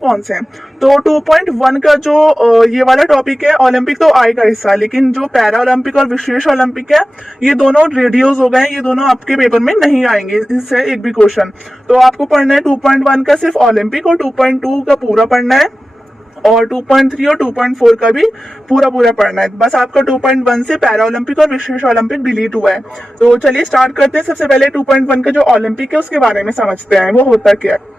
कौन से हैं। तो 2.1 का जो ये वाला टॉपिक है, ओलंपिक तो आएगा हिस्सा, लेकिन जो पैरा ओलंपिक और विशेष ओलंपिक है ये दोनों रेडियोज हो गए, ये दोनों आपके पेपर में नहीं आएंगे, इससे एक भी क्वेश्चन। तो आपको पढ़ना है 2.1 का सिर्फ ओलंपिक, और 2.2 का पूरा पढ़ना है, और 2.3 और 2.4 का भी पूरा पूरा पढ़ना है। बस आपका 2.1 से पैरा ओलंपिक और विशेष ओलंपिक डिलीट हुआ है। तो चलिए स्टार्ट करते हैं। सबसे पहले 2.1 का जो ओलंपिक है उसके बारे में समझते हैं, वो होता क्या है।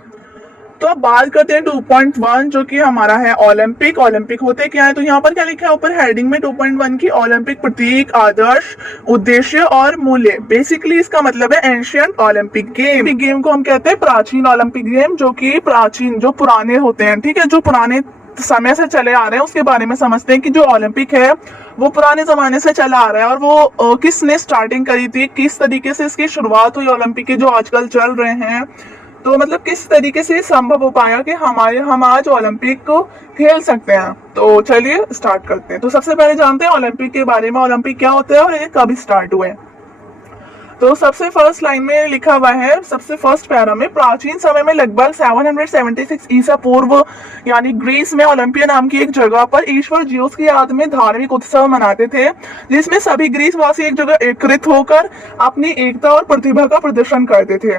तो अब बात करते हैं 2.1 जो कि हमारा है ओलंपिक। ओलंपिक होते क्या है, तो यहाँ पर क्या लिखा है ऊपर हेडिंग में 2.1 की, ओलंपिक प्रतीक, आदर्श, उद्देश्य और मूल्य। बेसिकली इसका मतलब है एंशियंट ओलंपिक गेम। गेम को हम कहते हैं प्राचीन ओलंपिक गेम, जो कि प्राचीन जो पुराने होते हैं, ठीक है, जो पुराने समय से चले आ रहे हैं उसके बारे में समझते हैं कि जो ओलंपिक है वो पुराने जमाने से चला आ रहा है, और वो किसने स्टार्टिंग करी थी, किस तरीके से इसकी शुरुआत हुई ओलंपिक के जो आजकल चल रहे हैं। तो मतलब किस तरीके से संभव हो पाया कि हम आज ओलंपिक को खेल सकते हैं। तो चलिए स्टार्ट करते हैं। तो सबसे पहले जानते हैं ओलंपिक के बारे में, ओलंपिक क्या होता है और ये कब स्टार्ट हुए। तो सबसे फर्स्ट लाइन में लिखा हुआ है, सबसे फर्स्ट पैरा में, प्राचीन समय में लगभग 776 ईसा पूर्व यानी ग्रीस में ओलंपिया नाम की एक जगह पर ईश्वर जियोस की याद में धार्मिक उत्सव मनाते थे, जिसमें सभी ग्रीस वासी एक जगह एकत्रित होकर अपनी एकता और प्रतिभा का प्रदर्शन करते थे।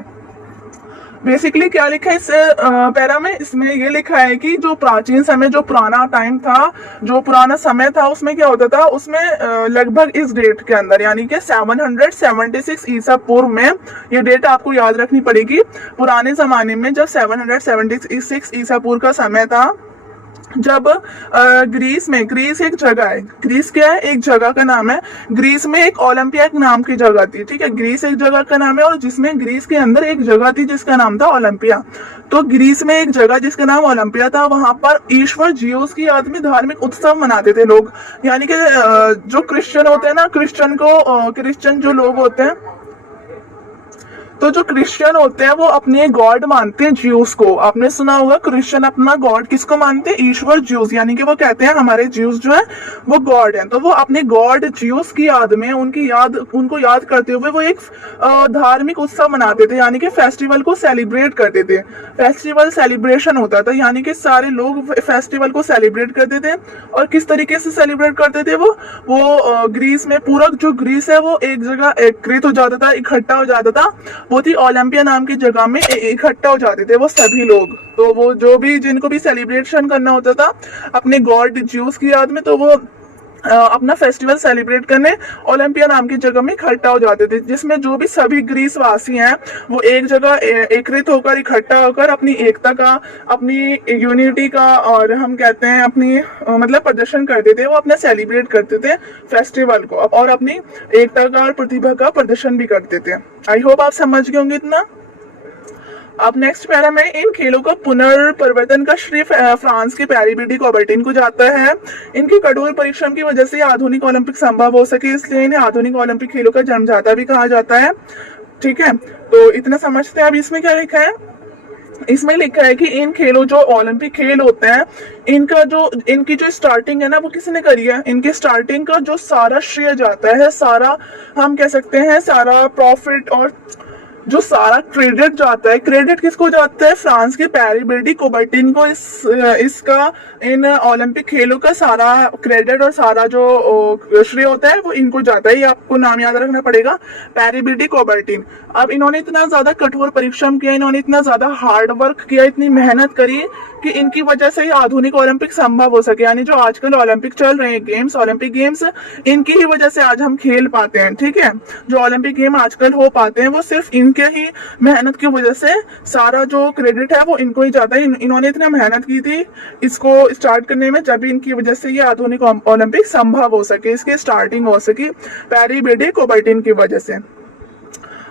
बेसिकली क्या लिखा है इस पैरा में, इसमें ये लिखा है कि जो प्राचीन समय, जो पुराना टाइम था, जो पुराना समय था, उसमें क्या होता था, उसमें लगभग इस डेट के अंदर यानी कि 776 ईसा पूर्व में, ये डेट आपको याद रखनी पड़ेगी। पुराने जमाने में जब 776 ईसा पूर्व का समय था, जब ग्रीस में, ग्रीस एक जगह है, ग्रीस क्या है, एक जगह का नाम है, ग्रीस में एक ओलंपिया नाम की जगह थी, ठीक है, ग्रीस एक जगह का नाम है, और जिसमें ग्रीस के अंदर एक जगह थी जिसका नाम था ओलंपिया। तो ग्रीस में एक जगह जिसका नाम ओलंपिया था, वहां पर ईश्वर जियोस की याद में धार्मिक उत्सव मनाते थे लोग, यानी कि जो क्रिश्चियन होते हैं ना, क्रिश्चियन जो लोग होते हैं, तो जो क्रिश्चियन होते हैं वो अपने गॉड मानते हैं ज्यूस को। आपने सुना होगा क्रिश्चियन अपना गॉड किसको मानते हैं, ईश्वर ज्यूस, यानी कि वो कहते हैं हमारे ज्यूस जो है वो गॉड है। तो वो अपने गॉड ज्यूस की याद में, उनको याद करते हुए वो एक धार्मिक उत्सव मनाते थे, यानी कि फेस्टिवल को सेलिब्रेट करते थे। फेस्टिवल सेलिब्रेशन होता था, यानी कि सारे लोग फेस्टिवल को सेलिब्रेट करते थे। और किस तरीके से सेलिब्रेट करते थे वो ग्रीस में, पूरा जो ग्रीस है वो एक जगह एकत्रित हो जाता था, इकट्ठा हो जाता था, वो थी ओलंपिया नाम की जगह में इकट्ठा हो जाते थे वो सभी लोग। तो वो जो भी, जिनको भी सेलिब्रेशन करना होता था अपने गॉड ज्यूस की याद में, तो वो अपना फेस्टिवल सेलिब्रेट करने ओलंपिया नाम की जगह में इकट्ठा हो जाते थे, जिसमें जो भी सभी ग्रीस वासी हैं वो एक जगह एकत्रित होकर, इकट्ठा होकर अपनी एकता का, अपनी यूनिटी का, और हम कहते हैं अपनी मतलब प्रदर्शन करते थे। वो अपना सेलिब्रेट करते थे फेस्टिवल को, और अपनी एकता का और प्रतिभा का प्रदर्शन भी करते थे। आई होप आप समझ गए होंगे इतना। अब नेक्स्ट पैरा में, इन खेलों का पुनर्प्रवर्तन का श्रेय फ्रांस के पैरी कॉबर्टिन को जाता है। इनके कठोर परिश्रम की वजह से आधुनिक ओलंपिक संभव हो सके, इसलिए इन्हें आधुनिक ओलंपिक खेलों का जन्मदाता भी कहा जाता है। ठीक है, तो इतना समझते हैं। अब इसमें क्या लिखा है, इसमें लिखा है कि इन खेलों, जो ओलंपिक खेल होते हैं, इनकी जो स्टार्टिंग है ना वो किसने करी है, इनके स्टार्टिंग का जो सारा श्रेय जाता है, सारा हम कह सकते हैं सारा प्रॉफिट और जो सारा क्रेडिट जाता है, क्रेडिट किसको जाता है, फ्रांस के पैरी कोबर्टिन को। इसका इन ओलंपिक खेलों का सारा क्रेडिट और सारा जो श्रेय होता है वो इनको जाता है। ये आपको नाम याद रखना पड़ेगा, पैरी कोबर्टिन। अब इन्होंने इतना ज्यादा कठोर परिश्रम किया, इन्होंने इतना ज्यादा हार्ड वर्क किया, इतनी मेहनत करी कि इनकी वजह से ही आधुनिक ओलंपिक संभव हो सके। यानी जो आजकल ओलंपिक चल रहे हैं गेम्स, ओलंपिक गेम्स, इनकी ही वजह से आज हम खेल पाते हैं। ठीक है, जो ओलंपिक गेम आजकल हो पाते हैं वो सिर्फ इनके ही मेहनत की वजह से, सारा जो क्रेडिट है वो इनको ही जाता है। इन्होंने इतना मेहनत की थी इसको स्टार्ट करने में, जब इनकी वजह से ये आधुनिक ओलंपिक संभव हो सके, इसकी स्टार्टिंग हो सकी पैरी कोबर्टिन की वजह से।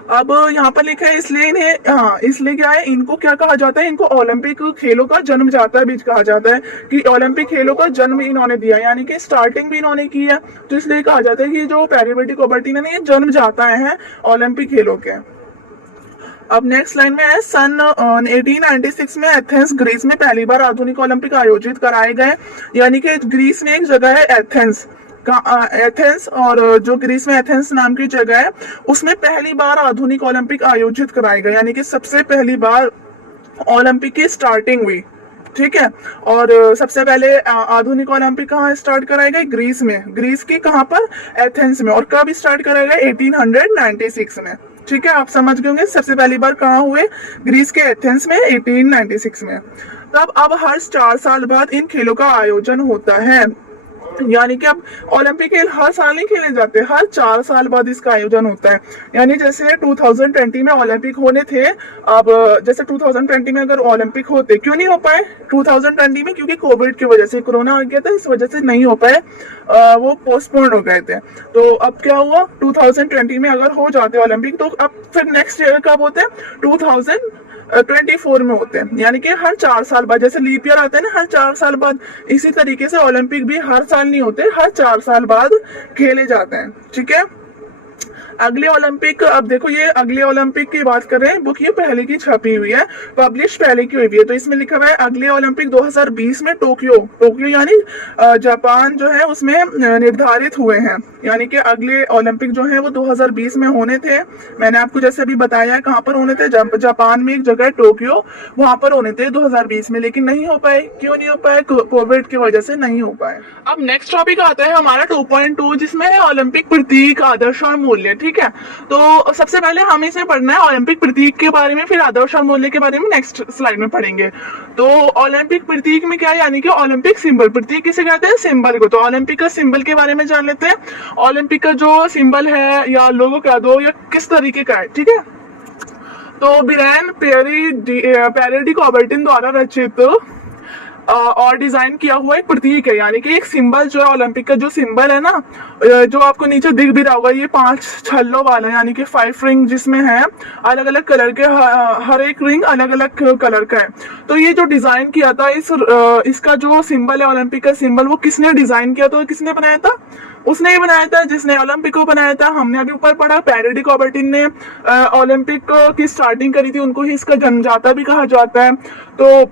अब यहाँ पर लिखा है, इसलिए इन्हें, हाँ, इसलिए क्या है, इनको क्या कहा जाता है, इनको ओलंपिक खेलों का जन्मदाता भी कहा जाता है, कि ओलंपिक खेलों का जन्म इन्होंने दिया, यानी कि स्टार्टिंग भी इन्होंने की है। तो इसलिए कहा जाता है कि जो पैरी कोबर्टिन है ना, ये जन्मदाता है ओलंपिक खेलों के। अब नेक्स्ट लाइन में है, सन 1896 में एथेंस ग्रीस में पहली बार आधुनिक ओलंपिक आयोजित कराए गए, यानी कि ग्रीस में एक जगह है एथेंस, एथेंस, और जो ग्रीस में एथेंस नाम की जगह है उसमें पहली बार आधुनिक ओलंपिक आयोजित कराए गए, यानी कि सबसे पहली बार ओलंपिक की स्टार्टिंग हुई। ठीक है। और सबसे पहले आधुनिक ओलंपिक कहाँ स्टार्ट कराए गए? ग्रीस में। ग्रीस की कहाँ पर? एथेंस में। और कब स्टार्ट कराए गए? 1896 में। ठीक है, आप समझ गए होंगे सबसे पहली बार कहाँ हुए? ग्रीस के एथेंस में 1896 में। तब अब हर 4 साल बाद इन खेलों का आयोजन होता है, यानी कि अब ओलंपिक खेल हर साल नहीं खेले जाते, हर 4 साल बाद इसका आयोजन होता है। यानी जैसे 2020 में ओलंपिक होने थे, अब जैसे 2020 में अगर ओलंपिक होते, क्यों नहीं हो पाए 2020 में? क्योंकि कोविड की वजह से, कोरोना आ गया था, इस वजह से नहीं हो पाए, वो पोस्टपोन हो गए थे। तो अब क्या हुआ, 2020 में अगर हो जाते ओलंपिक तो अब फिर नेक्स्ट ईयर कब होते हैं? 2024 में होते हैं। यानी कि हर 4 साल बाद, जैसे लीप ईयर आता है ना हर 4 साल बाद, इसी तरीके से ओलंपिक भी हर साल नहीं होते, हर 4 साल बाद खेले जाते हैं। ठीक है। अगले ओलंपिक, अब देखो ये अगले ओलंपिक की बात कर रहे हैं, बुक ये पहले की छपी हुई है, पब्लिश पहले की हुई है। तो इसमें लिखा हुआ है अगले ओलंपिक 2020 में टोक्यो, टोक्यो यानी जापान जो है उसमें निर्धारित हुए हैं। यानी कि अगले ओलंपिक जो है वो 2020 में होने थे। मैंने आपको जैसे अभी बताया है कहाँ पर होने थे, जापान में एक जगह है टोक्यो, वहां पर होने थे 2020 में, लेकिन नहीं हो पाए। क्यों नहीं हो पाए? कोविड की वजह से नहीं हो पाए। अब नेक्स्ट टॉपिक आता है हमारा 2.2, जिसमें है ओलंपिक प्रतीक, आदर्श और मूल्य। ठीक है, तो सबसे पहले हमें इसे पढ़ना है ओलंपिक प्रतीक के बारे में, फिर आदर्श और मूल्य के बारे में नेक्स्ट स्लाइड में पढ़ेंगे। तो ओलंपिक प्रतीक में क्या है, यानी कि ओलंपिक सिंबल। प्रतीक किसे कहते हैं? सिंबल को। तो ओलंपिक का सिंबल के बारे में जान लेते हैं। ओलंपिक का जो सिंबल है या लोगो कह दो, या किस तरीके का है। ठीक है, तो बिरेन पेरेडी कॉबर्टिन द्वारा रचित और डिजाइन किया हुआ एक प्रतीक है, यानी कि एक सिंबल जो है ओलंपिक का, जो सिंबल है ना, जो आपको नीचे दिख भी रहा होगा, ये 5 छल्लों वाला है, यानी कि 5 रिंग जिसमें है, अलग अलग कलर के, हर एक रिंग अलग अलग कलर का है। तो ये जो डिजाइन किया था, इसका जो सिंबल है ओलंपिक का सिंबल, वो किसने डिजाइन किया था, किसने बनाया था? उसने ही बनाया था जिसने ओलंपिक को बनाया था। हमने अभी ऊपर पढ़ा, पेरेडी कॉबर्टिन ने ओलंपिक की स्टार्टिंग करी थी, उनको ही इसका जन्मदाता भी कहा जाता है। तो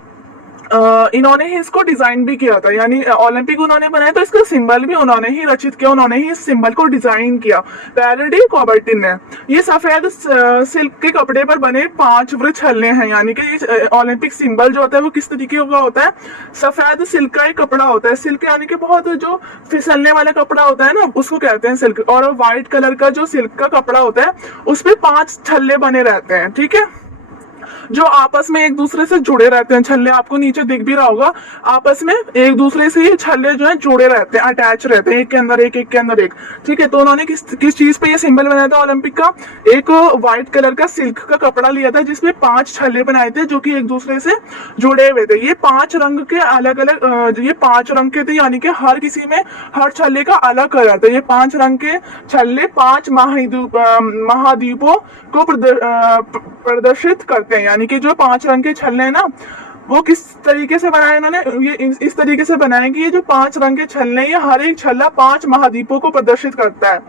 इन्होंने ही इसको डिजाइन भी किया था, यानी ओलंपिक उन्होंने बनाया तो इसका सिंबल भी उन्होंने ही रचित किया, उन्होंने ही इस सिंबल को डिजाइन किया, पेरेडी कॉबर्टिन ने। ये सफेद सिल्क के कपड़े पर बने 5 वृत्त छल्ले हैं, यानी कि ओलंपिक सिंबल जो होता है वो किस तरीके का होता है? सफेद सिल्क का एक कपड़ा होता है। सिल्क यानी कि बहुत जो फिसलने वाला कपड़ा होता है ना, उसको कहते हैं सिल्क। और व्हाइट कलर का जो सिल्क का कपड़ा होता है, उसपे 5 छल्ले बने रहते हैं। ठीक है, जो आपस में एक दूसरे से जुड़े रहते हैं। छल्ले आपको नीचे दिख भी रहा होगा, आपस में एक दूसरे से ये छल्ले जो है जुड़े रहते हैं, अटैच रहते हैं, एक के अंदर एक, एक के अंदर एक। ठीक है, तो उन्होंने किस चीज पे ये सिंबल बनाया था ओलंपिक का? एक व्हाइट कलर का सिल्क का कपड़ा लिया था, जिसमें 5 छल्ले बनाए थे, जो कि एक दूसरे से जुड़े हुए थे। ये 5 रंग के अलग अलग, ये 5 रंग के थे, यानी कि हर किसी में हर छल्ले का अलग कलर था। ये 5 रंग के छल्ले 5 महाद्वीपों को प्रदर्शित करते हैं, यानी कि जो 5 रंग के छल्ले हैं ना, वो किस तरीके से बनाए इन्होंने? ये इस तरीके से बनाए कि ये जो 5 रंग के छल्ले, ये हर एक छल्ला 5 महाद्वीपों को प्रदर्शित करता है।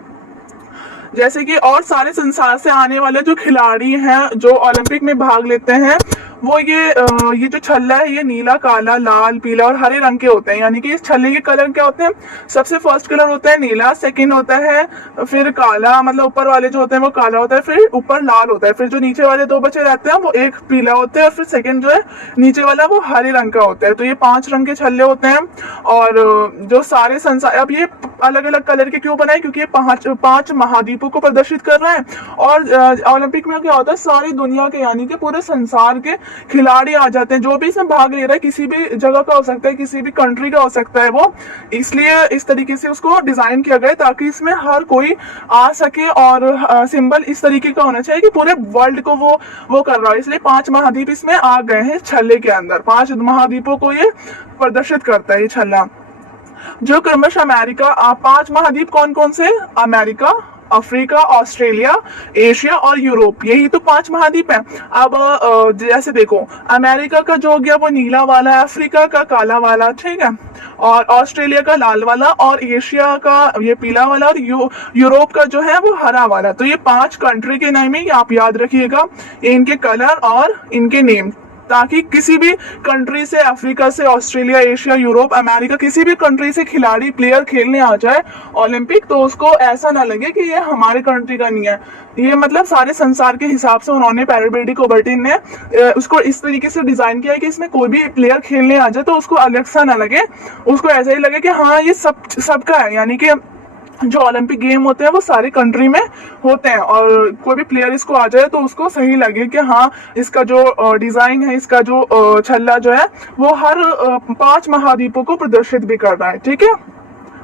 जैसे कि और सारे संसार से आने वाले जो खिलाड़ी हैं जो ओलंपिक में भाग लेते हैं, वो ये जो छल्ला है, ये नीला, काला, लाल, पीला और हरे रंग के होते हैं। यानी कि इस छल्ले के कलर क्या होते हैं? सबसे फर्स्ट कलर होता है नीला, सेकंड होता है फिर काला, मतलब ऊपर वाले जो होते हैं वो काला होता है, फिर ऊपर लाल होता है, फिर जो नीचे वाले 2 बचे रहते हैं वो एक पीला होता है, और फिर सेकंड जो है नीचे वाला वो हरे रंग का होता है। तो ये 5 रंग के छल्ले होते हैं। और जो सारे संसार, अब ये अलग अलग कलर के क्यों बनाए? क्योंकि ये 5 महाद्वीपों को प्रदर्शित कर रहा है। और ओलंपिक में क्या होता है, सारी दुनिया के, यानी कि पूरे संसार के खिलाड़ी आ जाते हैं। जो भी इसमें भाग ले रहा है, किसी भी जगह का हो सकता है, किसी भी कंट्री का हो सकता है वो, इसलिए इस तरीके से उसको डिजाइन किया गया ताकि इसमें हर कोई आ सके। और सिंबल इस तरीके का होना चाहिए कि पूरे वर्ल्ड को वो कर रहा है, इसलिए 5 महाद्वीप इसमें आ गए हैं छल्ले के अंदर। 5 महाद्वीपों को ये प्रदर्शित करता है ये छल्ला, जो क्रमशः अमेरिका, 5 महाद्वीप कौन कौन से? अमेरिका, अफ्रीका, ऑस्ट्रेलिया, एशिया और यूरोप, यही तो 5 महाद्वीप हैं। अब जैसे देखो, अमेरिका का जो हो गया वो नीला वाला है, अफ्रीका का काला वाला, ठीक है, और ऑस्ट्रेलिया का लाल वाला, और एशिया का ये पीला वाला, और यूरोप का जो है वो हरा वाला। तो ये 5 कंट्री के नाम है, ये आप याद रखिएगा, इनके कलर और इनके नेम। ताकि किसी भी कंट्री से, अफ्रीका से, ऑस्ट्रेलिया, एशिया, यूरोप, अमेरिका, किसी भी कंट्री से खिलाड़ी प्लेयर खेलने आ जाए ओलंपिक, तो उसको ऐसा ना लगे कि ये हमारे कंट्री का नहीं है। ये मतलब सारे संसार के हिसाब से उन्होंने पैराबैटिक ओवरटीन ने उसको इस तरीके से डिजाइन किया है कि इसमें कोई भी प्लेयर खेलने आ जाए तो उसको अलग सा ना लगे, उसको ऐसा ही लगे कि हाँ ये सबका है। यानी कि जो ओलंपिक गेम होते हैं वो सारी कंट्री में होते हैं, और कोई भी प्लेयर इसको आ जाए तो उसको सही लगे कि हाँ इसका जो डिजाइन है, इसका जो छल्ला जो है वो हर 5 महाद्वीपों को प्रदर्शित भी कर रहा है। ठीक है,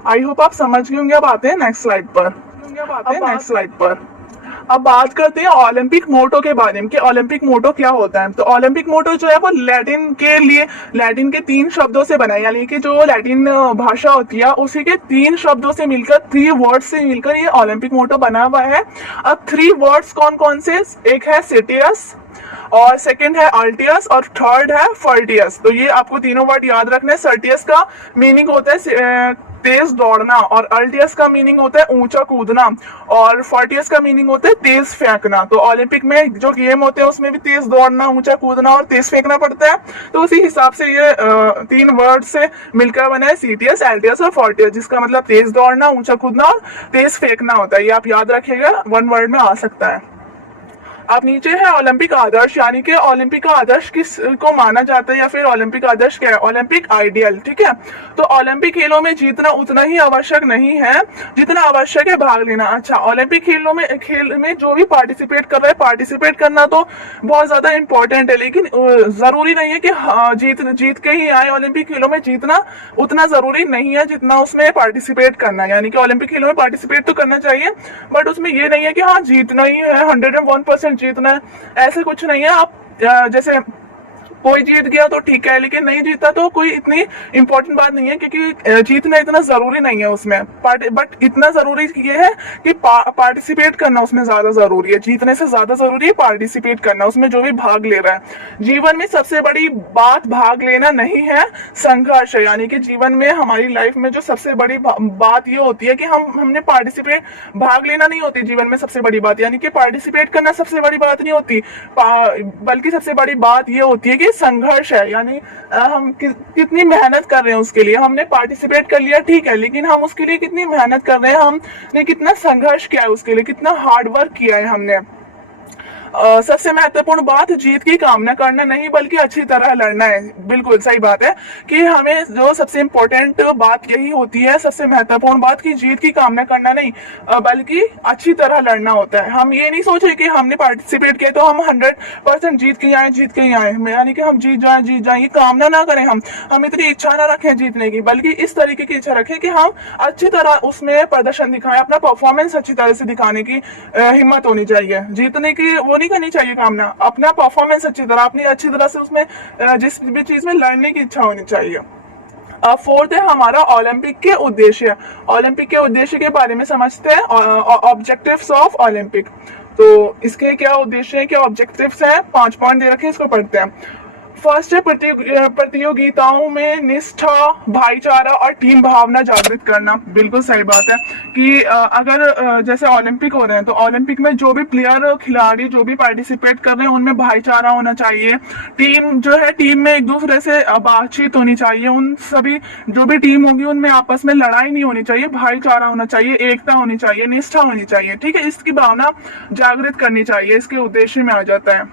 आई होप आप समझ गए होंगे। अब आते हैं नेक्स्ट स्लाइड पर। अब बात करते हैं ओलंपिक मोटो के बारे में कि ओलंपिक मोटो क्या होता है। तो ओलंपिक मोटो जो है वो लैटिन के 3 शब्दों से बना है, यानी कि जो लैटिन भाषा होती है उसी के 3 शब्दों से मिलकर, 3 वर्ड्स से मिलकर ये ओलंपिक मोटो बना हुआ है। अब 3 वर्ड्स कौन कौन से, एक है सिटियस, और सेकंड है अल्टियस, और थर्ड है फर्टियस। तो ये आपको तीनों वर्ड याद रखना है। सर्टियस का मीनिंग होता है तेज दौड़ना, और अल्टियस का मीनिंग होता है ऊंचा कूदना, और फर्टियस का मीनिंग होता है तेज फेंकना। तो ओलंपिक में जो गेम होते हैं उसमें भी तेज दौड़ना, ऊंचा कूदना और तेज फेंकना पड़ता है। तो उसी हिसाब से ये 3 वर्ड से मिलकर बना है सिटियस, अल्टियस और फर्टियस, जिसका मतलब तेज दौड़ना, ऊंचा कूदना और तेज फेंकना होता है। ये आप याद रखिएगा, 1 वर्ड में आ सकता है। अब नीचे है ओलंपिक आदर्श, यानी कि ओलंपिक का आदर्श किस को माना जाता है, या फिर ओलंपिक आदर्श क्या है, ओलंपिक आइडियल। ठीक है, तो ओलंपिक खेलों में जीतना उतना ही आवश्यक नहीं है जितना आवश्यक है भाग लेना। अच्छा, ओलंपिक खेल में जो भी पार्टिसिपेट कर रहा है, पार्टिसिपेट करना तो बहुत ज्यादा इंपॉर्टेंट है, लेकिन जरूरी नहीं है कि जीत के ही आए। ओलंपिक खेलों में जीतना उतना जरूरी नहीं है जितना उसमें पार्टिसिपेट करना। यानी कि ओलंपिक खेलों में पार्टिसिपेट तो करना चाहिए, बट उसमें ये नहीं है कि हाँ जीतना ही है, 101% जीतना है, ऐसे कुछ नहीं है। आप जैसे कोई जीत गया तो ठीक है, लेकिन नहीं जीता तो कोई इतनी इंपॉर्टेंट बात नहीं है, क्योंकि जीतना इतना जरूरी नहीं है उसमें। बट इतना जरूरी ये है कि पार्टिसिपेट करना उसमें ज्यादा जरूरी है। जीतने से ज्यादा जरूरी है पार्टिसिपेट करना, उसमें जो भी भाग ले रहा है। जीवन में सबसे बड़ी बात भाग लेना नहीं है, संघर्ष है। यानी कि जीवन में, हमारी लाइफ में जो सबसे बड़ी बात ये होती है कि हमने भाग लेना नहीं होती जीवन में सबसे बड़ी बात, यानी कि पार्टिसिपेट करना सबसे बड़ी बात नहीं होती, बल्कि सबसे बड़ी बात ये होती है कि संघर्ष है। यानी हम कितनी मेहनत कर रहे हैं उसके लिए। हमने पार्टिसिपेट कर लिया ठीक है, लेकिन हम उसके लिए कितनी मेहनत कर रहे हैं, हमने कितना संघर्ष किया है उसके लिए, कितना हार्ड वर्क किया है हमने। सबसे महत्वपूर्ण बात जीत की कामना करना नहीं, बल्कि अच्छी तरह लड़ना है। बिल्कुल सही बात है कि हमें जो सबसे इम्पोर्टेंट बात यही होती है, सबसे महत्वपूर्ण बात, कि जीत की कामना करना नहीं, बल्कि अच्छी तरह लड़ना होता है। हम ये नहीं सोच रहे कि हमने पार्टिसिपेट किया तो हम 100% जीत के ही आए, यानी कि हम जीत जाए, ये कामना ना करें। हम इतनी इच्छा ना रखें जीतने की, बल्कि इस तरीके की इच्छा रखें कि हम अच्छी तरह उसमें प्रदर्शन दिखाएं, अपना परफॉर्मेंस अच्छी तरह से दिखाने की हिम्मत होनी चाहिए। जीतने की वो नहीं करनी चाहिए कामना, अपना परफॉर्मेंस अच्छी तरह से उसमें जिस भी चीज में लड़ने की इच्छा होनी चाहिए। फोर्थ है हमारा ओलंपिक के उद्देश्य। ओलंपिक के उद्देश्य के बारे में समझते हैं, ऑब्जेक्टिव्स ऑफ ओलंपिक। तो इसके क्या उद्देश्य है, क्या ऑब्जेक्टिव्स हैं, 5 पॉइंट दे रखे हैं, इसको पढ़ते हैं। फर्स्ट है प्रतियोगिताओं में निष्ठा, भाईचारा और टीम भावना जागृत करना। बिल्कुल सही बात है कि अगर जैसे ओलंपिक हो रहे हैं तो ओलंपिक में जो भी प्लेयर, खिलाड़ी जो भी पार्टिसिपेट कर रहे हैं उनमें भाईचारा होना चाहिए। टीम जो है, टीम में एक दूसरे से बातचीत होनी चाहिए। उन सभी जो भी टीम होगी उनमें आपस में लड़ाई नहीं होनी चाहिए, भाईचारा होना चाहिए, एकता होनी चाहिए, निष्ठा होनी चाहिए। ठीक है, इसकी भावना जागृत करनी चाहिए, इसके उद्देश्य में आ जाता है।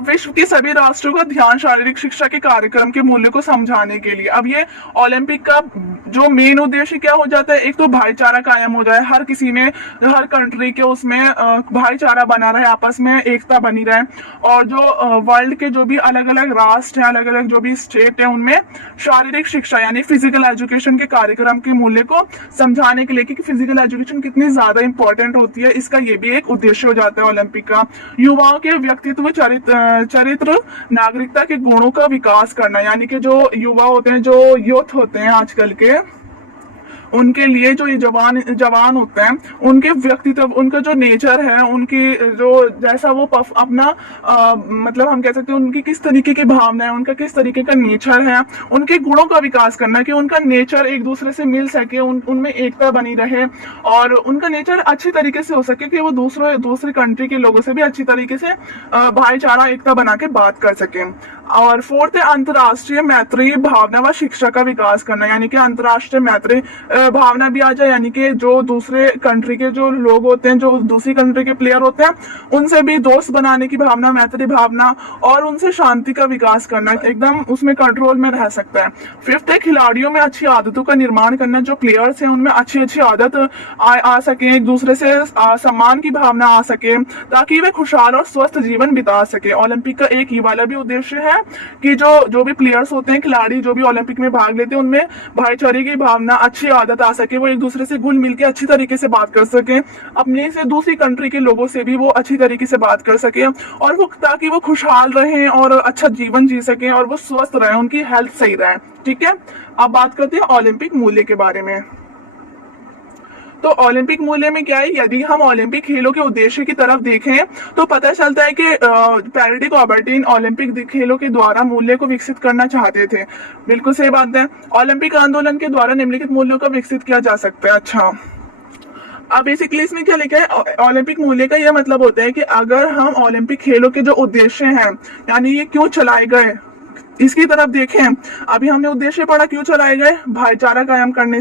विश्व के सभी राष्ट्रों का ध्यान शारीरिक शिक्षा के कार्यक्रम के मूल्य को समझाने के लिए। अब ये ओलंपिक का जो मेन उद्देश्य क्या हो जाता है, एक तो भाईचारा कायम हो जाए, हर किसी में, हर कंट्री के उसमें भाईचारा बना रहे, आपस में एकता बनी रहे, और जो वर्ल्ड के जो भी अलग अलग राष्ट्र हैं, अलग अलग जो भी स्टेट है, उनमें शारीरिक शिक्षा यानी फिजिकल एजुकेशन के कार्यक्रम के मूल्य को समझाने के लिए, कि फिजिकल एजुकेशन कितनी ज्यादा इंपॉर्टेंट होती है, इसका ये भी एक उद्देश्य हो जाता है ओलंपिक का। युवाओं के व्यक्तित्व, चरित्र, नागरिकता के गुणों का विकास करना, यानी कि जो युवा होते हैं, जो यूथ होते हैं आजकल के, उनके लिए जो ये जवान जवान होते हैं, उनके व्यक्तित्व, उनका जो नेचर है, उनकी जो जैसा वो अपना मतलब हम कह सकते हैं उनकी किस तरीके की भावना है, उनका किस तरीके का नेचर है, उनके गुणों का विकास करना है कि उनका नेचर एक दूसरे से मिल सके, उनमें एकता बनी रहे और उनका नेचर अच्छी तरीके से हो सके कि वो दूसरे कंट्री के लोगों से भी अच्छी तरीके से भाईचारा एकता बना के बात कर सके। और फोर्थ है अंतर्राष्ट्रीय मैत्री भावना व शिक्षा का विकास करना, यानी कि अंतर्राष्ट्रीय मैत्री भावना भी आ जाए, यानी कि जो दूसरे कंट्री के जो लोग होते हैं, जो दूसरी कंट्री के प्लेयर होते हैं, उनसे भी दोस्त बनाने की भावना, मैत्री भावना और उनसे शांति का विकास करना, एकदम उसमें कंट्रोल में रह सकता है। फिफ्थ है खिलाड़ियों में अच्छी आदतों का निर्माण करना, जो प्लेयर्स हैं उनमें अच्छी अच्छी आदत आ सके, एक दूसरे से सम्मान की भावना आ सके, ताकि वे खुशहाल और स्वस्थ जीवन बिता सके। ओलंपिक का एक ये वाला भी उद्देश्य है कि जो भी प्लेयर्स होते हैं, खिलाड़ी जो भी ओलंपिक में भाग लेते हैं, उनमें भाईचारे की भावना, अच्छी आदत आ सके, वो एक दूसरे से घुल मिल के अच्छी तरीके से बात कर सके, अपने से दूसरी कंट्री के लोगों से भी वो अच्छी तरीके से बात कर सके और वो ताकि वो खुशहाल रहें और अच्छा जीवन जी सके और वो स्वस्थ रहे, उनकी हेल्थ सही रहे। ठीक है, अब बात करते हैं ओलंपिक मूल्य के बारे में। तो ओलंपिक मूल्य में क्या है, यदि हम ओलंपिक खेलों के उद्देश्य की तरफ देखें तो पता चलता है कि पैराडी कॉबर्टिन ओलंपिक खेलों के द्वारा मूल्य को विकसित करना चाहते थे। बिल्कुल सही बात है, ओलंपिक आंदोलन के द्वारा निम्नलिखित मूल्यों को विकसित किया जा सकता है। अच्छा, अब बेसिकली इसमें क्या लिखा है, ओलंपिक मूल्य का यह मतलब होता है कि अगर हम ओलंपिक खेलों के जो उद्देश्य हैं, यानी ये क्यों चलाए गए, इसकी तरफ देखें। अभी हमने उद्देश्य पढ़ा क्यों चलाए गए, भाईचारा कायम करने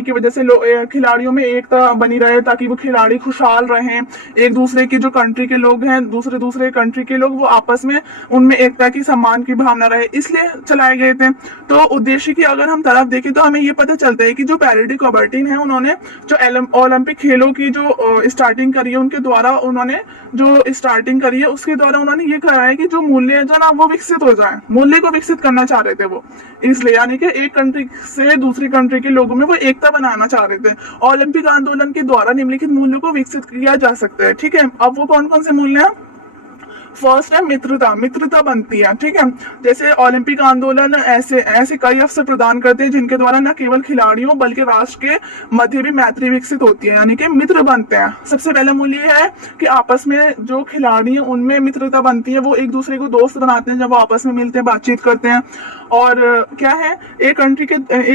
की वजह से खिलाड़ियों में एकता बनी रहे, ताकि वो खिलाड़ी खुशहाल रहें, एक दूसरे की जो कंट्री के लोग हैं, दूसरे कंट्री के लोग, वो आपस में उनमें एकता की, सम्मान की भावना रहे, इसलिए चलाए गए थे। तो उद्देश्य की अगर हम तरफ देखें तो हमें ये पता चलता है कि जो पैराडी कॉबर्टिन है, उन्होंने जो ओलंपिक खेलों की जो स्टार्टिंग करी है, उनके द्वारा उन्होंने जो स्टार्टिंग करी है, उसके द्वारा उन्होंने ये कहा है कि जो मूल्य है जो ना वो विकसित हो जाए, मूल्य को विकसित करना चाह रहे थे वो, इसलिए यानी कि एक कंट्री से दूसरी कंट्री के लोगों में वो एकता बनाना चाह रहे थे। ओलंपिक आंदोलन के द्वारा निम्नलिखित मूल्यों को विकसित किया जा सकता है। ठीक है, अब वो कौन कौन से मूल्य हैं, फर्स्ट है मित्रता बनती है। ठीक है, जैसे ओलंपिक आंदोलन ऐसे कई अवसर प्रदान करते हैं जिनके द्वारा न केवल खिलाड़ियों बल्कि राष्ट्र के मध्य भी मैत्री विकसित होती है, यानी कि मित्र बनते हैं। सबसे पहला मूल्य है कि आपस में जो खिलाड़ी हैं उनमें मित्रता बनती है, वो एक दूसरे को दोस्त बनाते हैं जब वो आपस में मिलते हैं, बातचीत करते हैं। और क्या है, एक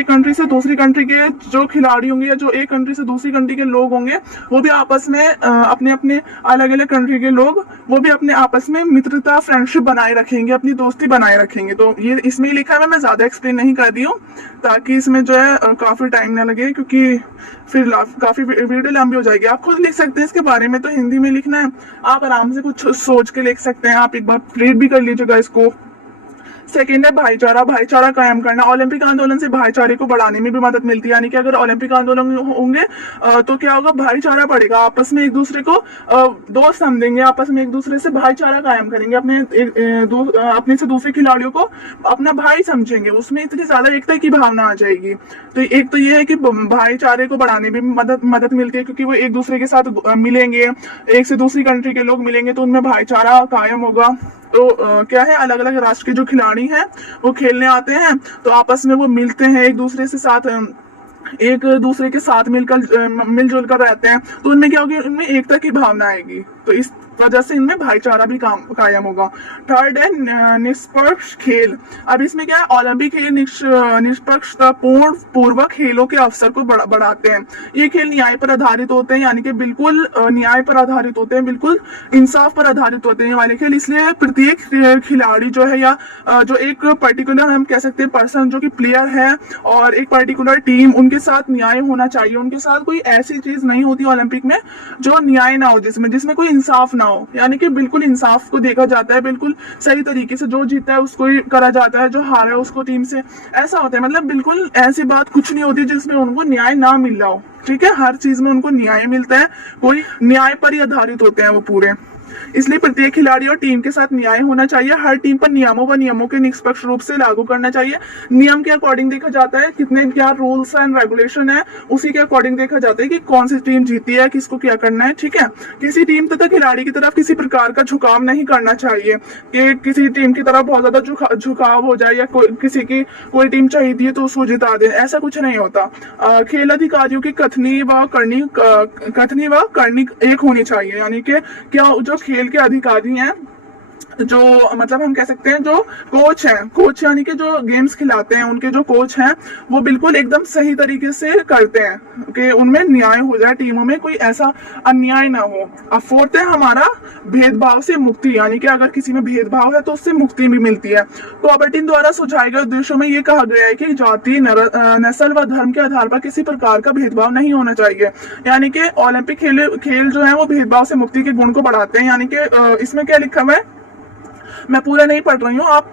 कंट्री से दूसरी कंट्री के जो खिलाड़ी होंगे या जो एक कंट्री से दूसरी कंट्री के लोग होंगे, वो भी आपस में अपने अपने अलग अलग कंट्री के लोग, वो भी अपने आपस में मित्रता, फ्रेंडशिप बनाए रखेंगे, अपनी दोस्ती बनाए रखेंगे। तो ये इसमें लिखा है, मैं ज्यादा एक्सप्लेन नहीं कर रही हूँ ताकि इसमें जो है काफी टाइम ना लगे, क्योंकि फिर काफी वीडियो लंबी हो जाएगी। आप खुद लिख सकते हैं इसके बारे में, तो हिंदी में लिखना है, आप आराम से कुछ सोच के लिख सकते हैं, आप एक बार रीड भी कर लीजिएगा इसको। सेकेंड है भाईचारा कायम करना। ओलंपिक आंदोलन से भाईचारे को बढ़ाने में भी मदद मिलती है, यानी कि अगर ओलंपिक आंदोलन होंगे तो क्या होगा, भाईचारा बढ़ेगा, आपस में एक दूसरे को दोस्त समझेंगे, आपस में एक दूसरे से भाईचारा कायम करेंगे, अपने से दूसरे खिलाड़ियों को अपना भाई समझेंगे, उसमें इतनी ज्यादा एकता की भावना आ जाएगी। तो एक तो ये है कि भाईचारे को बढ़ाने में भी मदद मिलती है, क्योंकि वो एक दूसरे के साथ मिलेंगे, एक से दूसरी कंट्री के लोग मिलेंगे, तो उनमें भाईचारा कायम होगा। तो क्या है, अलग अलग राष्ट्र के जो खिलाड़ी हैं वो खेलने आते हैं, तो आपस में वो मिलते हैं, एक दूसरे के साथ मिलजुल कर रहते हैं, तो उनमें क्या होगी, उनमें एकता की भावना आएगी, तो इस वजह से इनमें भाईचारा भी कायम होगा। थर्ड है निष्पक्ष खेल। अब इसमें क्या है, ओलंपिक खेल निष्पक्षता पूर्वक खेलों के अवसर को बढ़ाते हैं। ये खेल न्याय पर आधारित होते हैं, यानी कि बिल्कुल न्याय पर आधारित होते हैं, बिल्कुल इंसाफ पर आधारित होते हैं ये वाले खेल, इसलिए प्रत्येक खिलाड़ी जो है या जो एक पर्टिकुलर हम कह सकते हैं पर्सन जो कि प्लेयर है और एक पर्टिकुलर टीम, उनके साथ न्याय होना चाहिए, उनके साथ कोई ऐसी चीज नहीं होती ओलंपिक में जो न्याय ना हो, जिसमें कोई इंसाफ ना हो, यानी कि बिल्कुल इंसाफ को देखा जाता है, बिल्कुल सही तरीके से जो जीता है उसको ही करा जाता है, जो हारा है उसको टीम से, ऐसा होता है। मतलब बिल्कुल ऐसी बात कुछ नहीं होती जिसमें उनको न्याय ना मिल रहा हो। ठीक है, हर चीज में उनको न्याय मिलता है, कोई न्याय पर ही आधारित होते हैं वो पूरे। इसलिए प्रत्येक खिलाड़ी और टीम के साथ न्याय होना चाहिए। हर टीम पर नियमों व नियमों के निष्पक्ष रूप से लागू करना चाहिए। नियम के अकॉर्डिंग देखा जाता है कितने क्या रूल्स एंड रेगुलेशन है, उसी के अकॉर्डिंग देखा जाता है कि कौन सी टीम जीती है, किसको क्या करना है। ठीक है, किसी टीम तथा खिलाड़ी की तरफ किसी प्रकार का झुकाव नहीं करना चाहिए कि किसी टीम की तरफ बहुत ज्यादा झुकाव हो जाए या किसी की कोई टीम चाहिए तो उसको जिता दे, ऐसा कुछ नहीं होता। खेल अधिकारियों की कथनी व करनी एक होनी चाहिए, यानी कि क्या जो खेल के अधिकारी हैं, जो मतलब हम कह सकते हैं जो कोच हैं, कोच यानी कि जो गेम्स खिलाते हैं, उनके जो कोच हैं वो बिल्कुल एकदम सही तरीके से करते हैं कि उनमें न्याय हो जाए, टीमों में कोई ऐसा अन्याय ना हो। अब फोर्थ है हमारा भेदभाव से मुक्ति, यानी कि अगर किसी में भेदभाव है तो उससे मुक्ति भी मिलती है। कोबर्टिन द्वारा सुझाए गए उद्देश्यों में ये कहा गया है कि जाति, नस्ल व धर्म के आधार पर किसी प्रकार का भेदभाव नहीं होना चाहिए। यानी कि ओलंपिक खेल जो है वो भेदभाव से मुक्ति के गुण को बढ़ाते हैं। यानी कि इसमें क्या लिखा हुआ है, मैं पूरा नहीं पढ़ रही हूँ, आप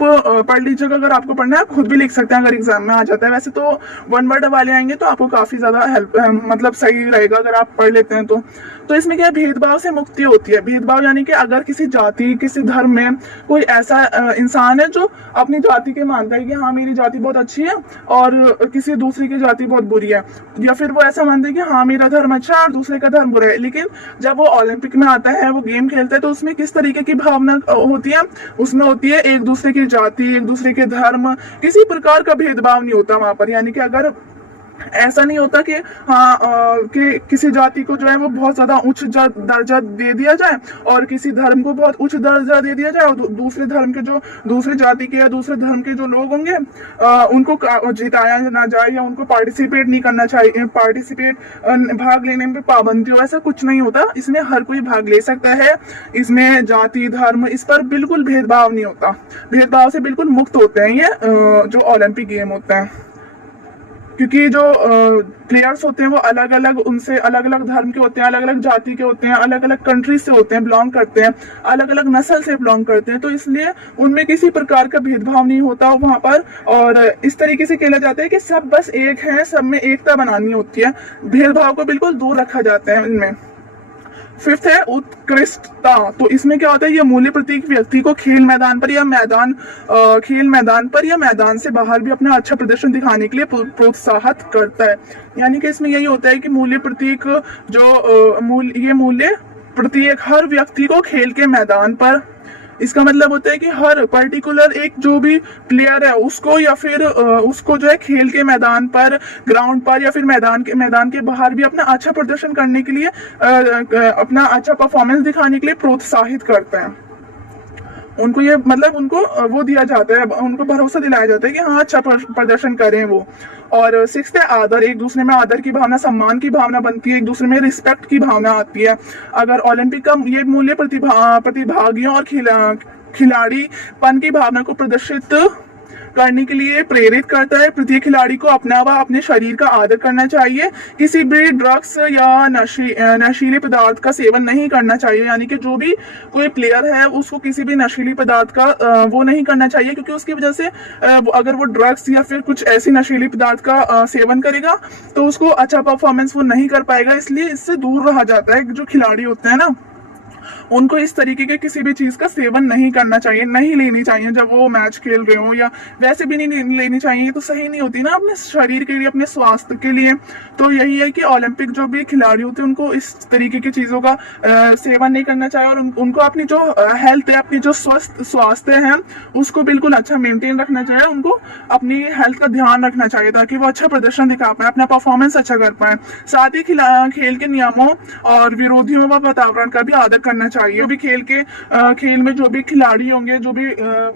पढ़ लीजिएगा, अगर आपको पढ़ना है आप खुद भी लिख सकते हैं अगर एग्जाम में आ जाता है। वैसे तो वन वर्ड वाले आएंगे तो आपको काफी ज्यादा हेल्प मतलब सही रहेगा अगर आप पढ़ लेते हैं तो इसमें क्या है, भेदभाव से मुक्ति होती है। भेदभाव यानी कि अगर किसी जाति, किसी धर्म में कोई ऐसा इंसान है जो अपनी जाति के मानता है कि हाँ मेरी जाति बहुत अच्छी है और किसी दूसरी की जाति बहुत बुरी है, या फिर वो ऐसा मानता है कि हाँ मेरा धर्म अच्छा है और दूसरे का धर्म बुरा है, लेकिन जब वो ओलंपिक में आता है, वो गेम खेलता है, तो उसमें किस तरीके की भावना होती है, उसमें होती है एक दूसरे की जाति, एक दूसरे के धर्म, किसी प्रकार का भेदभाव नहीं होता वहां पर। यानी कि अगर ऐसा नहीं होता कि हाँ कि किसी जाति को जो है वो बहुत ज्यादा उच्च दर्जा दे दिया जाए और किसी धर्म को बहुत उच्च दर्जा दे दिया जाए, और दूसरे धर्म के जो दूसरे जाति के या दूसरे धर्म के जो लोग होंगे उनको जिताया ना जाए या उनको पार्टिसिपेट नहीं करना चाहिए, भाग लेने में पाबंदी हो, ऐसा कुछ नहीं होता। इसमें हर कोई भाग ले सकता है। इसमें जाति, धर्म, इस पर बिल्कुल भेदभाव नहीं होता। भेदभाव से बिल्कुल मुक्त होते हैं ये जो ओलंपिक गेम होते हैं, क्योंकि जो प्लेयर्स होते हैं वो अलग अलग, उनसे अलग अलग धर्म के होते हैं, अलग अलग जाति के होते हैं, अलग अलग कंट्री से होते हैं, बिलोंग करते हैं, अलग अलग नस्ल से बिलोंग करते हैं, तो इसलिए उनमें किसी प्रकार का भेदभाव नहीं होता वहां पर। और इस तरीके से खेला जाता है कि सब बस एक है, सब में एकता बनानी होती है, भेदभाव को बिल्कुल दूर रखा जाता है इनमें। फिफ्थ है उत्कृष्टता। तो इसमें क्या होता है, ये मूल्य प्रत्येक व्यक्ति को खेल मैदान पर या मैदान से बाहर भी अपना अच्छा प्रदर्शन दिखाने के लिए प्रोत्साहित करता है। यानी कि इसमें यही होता है कि मूल्य प्रत्येक मूल्य प्रत्येक हर व्यक्ति को खेल के मैदान पर, इसका मतलब होता है कि हर पर्टिकुलर एक जो भी प्लेयर है उसको या फिर उसको जो है खेल के मैदान पर, ग्राउंड पर या फिर मैदान के बाहर भी अपना अच्छा प्रदर्शन करने के लिए, अपना अच्छा परफॉर्मेंस दिखाने के लिए प्रोत्साहित करते हैं। उनको ये मतलब उनको वो दिया जाता है, उनको भरोसा दिलाया जाता है कि हाँ अच्छा प्रदर्शन करें वो। और सिक्स्थ है आदर। एक दूसरे में आदर की भावना, सम्मान की भावना बनती है, एक दूसरे में रिस्पेक्ट की भावना आती है। अगर ओलंपिक का ये मूल्य प्रतिभागियों और खिलाड़ीपन की भावना को प्रदर्शित करने के लिए प्रेरित करता है। प्रत्येक खिलाड़ी को अपना व अपने शरीर का आदर करना चाहिए। किसी भी ड्रग्स या नशीले पदार्थ का सेवन नहीं करना चाहिए। यानी कि जो भी कोई प्लेयर है उसको किसी भी नशीली पदार्थ का वो नहीं करना चाहिए, क्योंकि उसकी वजह से अगर वो ड्रग्स या फिर कुछ ऐसी नशीली पदार्थ का सेवन करेगा तो उसको अच्छा परफॉर्मेंस वो नहीं कर पाएगा। इसलिए इससे दूर रहा जाता है। जो खिलाड़ी होते हैं ना, उनको इस तरीके के किसी भी चीज का सेवन नहीं करना चाहिए, नहीं लेनी चाहिए जब वो मैच खेल रहे हो, या वैसे भी नहीं लेनी चाहिए। तो सही नहीं होती ना अपने शरीर के लिए, अपने स्वास्थ्य के लिए। तो यही है कि ओलंपिक जो भी खिलाड़ी होते हैं उनको इस तरीके की चीजों का सेवन नहीं करना चाहिए, और उनको अपनी जो हेल्थ है, अपनी जो स्वास्थ्य है उसको बिल्कुल अच्छा मेंटेन रखना चाहिए। उनको अपनी हेल्थ का ध्यान रखना चाहिए ताकि वो अच्छा प्रदर्शन दिखा पाए, अपना परफॉर्मेंस अच्छा कर पाए। साथ ही खेल के नियमों और विरोधियों व वातावरण का भी आदर करना चाहिए। जो भी खेल में जो भी खिलाड़ी होंगे, जो भी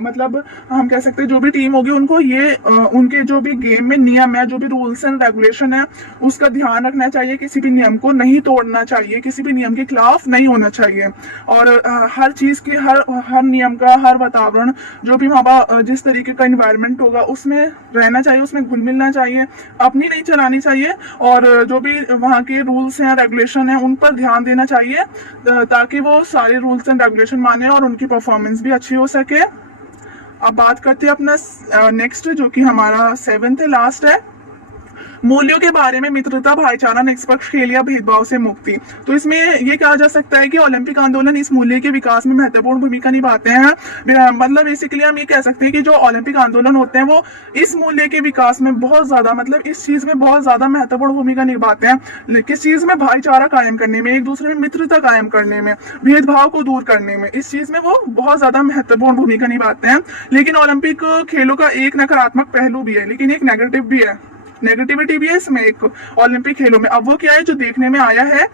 मतलब हम कह सकते हैं जो भी टीम होगी, उनको ये उनके जो भी गेम में नियम है, जो भी रूल्स एंड रेगुलेशन है, उसका ध्यान रखना चाहिए। किसी भी नियम को नहीं तोड़ना चाहिए, किसी भी नियम के खिलाफ नहीं होना चाहिए। और हर चीज की हर नियम का, हर वातावरण जो भी वहाँ जिस तरीके का इन्वायरमेंट होगा उसमें रहना चाहिए, उसमें घुल मिलना चाहिए, अपनी नहीं चलानी चाहिए। और जो भी वहाँ के रूल्स हैं, रेगुलेशन है, उन पर ध्यान देना चाहिए ताकि वो सारे रूल्स एंड रेगुलेशन माने और उनकी परफॉर्मेंस भी अच्छी हो सके। अब बात करते हैं अपना नेक्स्ट, जो कि हमारा 7th है, लास्ट है, मूल्यों के बारे में मित्रता, भाईचारा, निष्पक्ष खेल या भेदभाव से मुक्ति। तो इसमें ये कहा जा सकता है कि ओलंपिक आंदोलन इस मूल्य के विकास में महत्वपूर्ण भूमिका निभाते हैं। मतलब बेसिकली हम ये कह सकते हैं कि जो ओलंपिक आंदोलन होते हैं वो इस मूल्य के विकास में बहुत ज्यादा, मतलब इस चीज में बहुत ज्यादा महत्वपूर्ण भूमिका निभाते हैं। किस चीज में? भाईचारा कायम करने में, एक दूसरे में मित्रता कायम करने में, भेदभाव को दूर करने में, इस चीज में वो बहुत ज्यादा महत्वपूर्ण भूमिका निभाते हैं। लेकिन ओलंपिक खेलों का एक नकारात्मक पहलू भी है, लेकिन एक नेगेटिव भी है, नेगेटिविटी भी है इसमें एक ओलंपिक खेलों में। अब वो क्या है जो देखने में आया है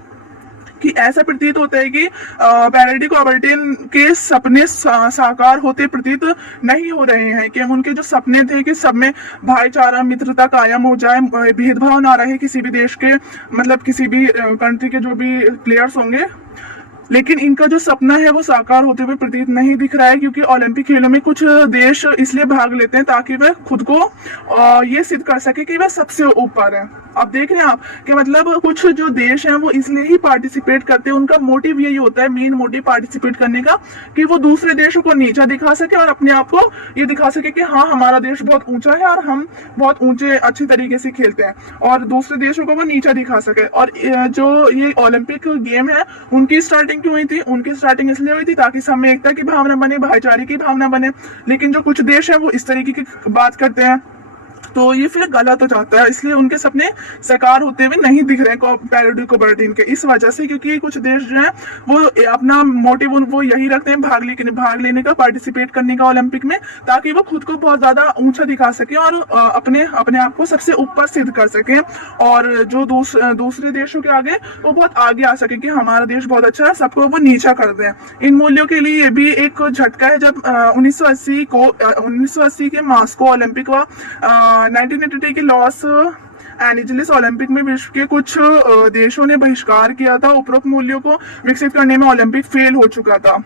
कि ऐसा प्रतीत होता है कि पैराडी कॉबर्टिन के सपने साकार होते प्रतीत नहीं हो रहे हैं, कि उनके जो सपने थे कि सब में भाईचारा, मित्रता कायम हो जाए, भेदभाव ना रहे किसी भी देश के, मतलब किसी भी कंट्री के जो भी प्लेयर्स होंगे, लेकिन इनका जो सपना है वो साकार होते हुए प्रतीत नहीं दिख रहा है। क्योंकि ओलंपिक खेलों में कुछ देश इसलिए भाग लेते हैं ताकि वह खुद को ये सिद्ध कर सके कि वह सबसे ऊपर है। अब देख रहे हैं आप कि मतलब कुछ जो देश हैं वो इसलिए ही पार्टिसिपेट करते हैं, उनका मोटिव यही होता है, मेन मोटिव पार्टिसिपेट करने का, कि वो दूसरे देशों को नीचा दिखा सके और अपने आप को ये दिखा सके कि हाँ हमारा देश बहुत ऊंचा है और हम बहुत ऊंचे अच्छे तरीके से खेलते हैं, और दूसरे देशों को वो नीचा दिखा सके। और जो ये ओलंपिक गेम है उनकी स्टार्टिंग क्यों हुई थी? उनकी स्टार्टिंग इसलिए हुई थी ताकि सब में एकता की भावना बने, भाईचारे की भावना बने। लेकिन जो कुछ देश है वो इस तरीके की बात करते हैं तो ये फिर गलत हो जाता है, इसलिए उनके सपने साकार होते हुए नहीं दिख रहे हैं पैराडी कॉबर्टिन के, इस वजह से। क्योंकि कुछ देश जो हैं वो अपना मोटिव वो यही रखते हैं भाग लेने का, पार्टिसिपेट करने का ओलंपिक में, ताकि वो खुद को बहुत ज्यादा ऊंचा दिखा सके और अपने आप को सबसे ऊपर सिद्ध कर सके, और जो दूसरे देशों के आगे वो बहुत आगे आ सके कि हमारा देश बहुत अच्छा है, सबको वो नीचा कर दें। इन मूल्यों के लिए ये भी एक झटका है जब 1980 के मास्को ओलंपिक व 1983 के लॉस एंजेलिस ओलंपिक में विश्व के कुछ देशों ने बहिष्कार किया था। उपरोक्त मूल्यों को विकसित करने में ओलंपिक फेल हो चुका था।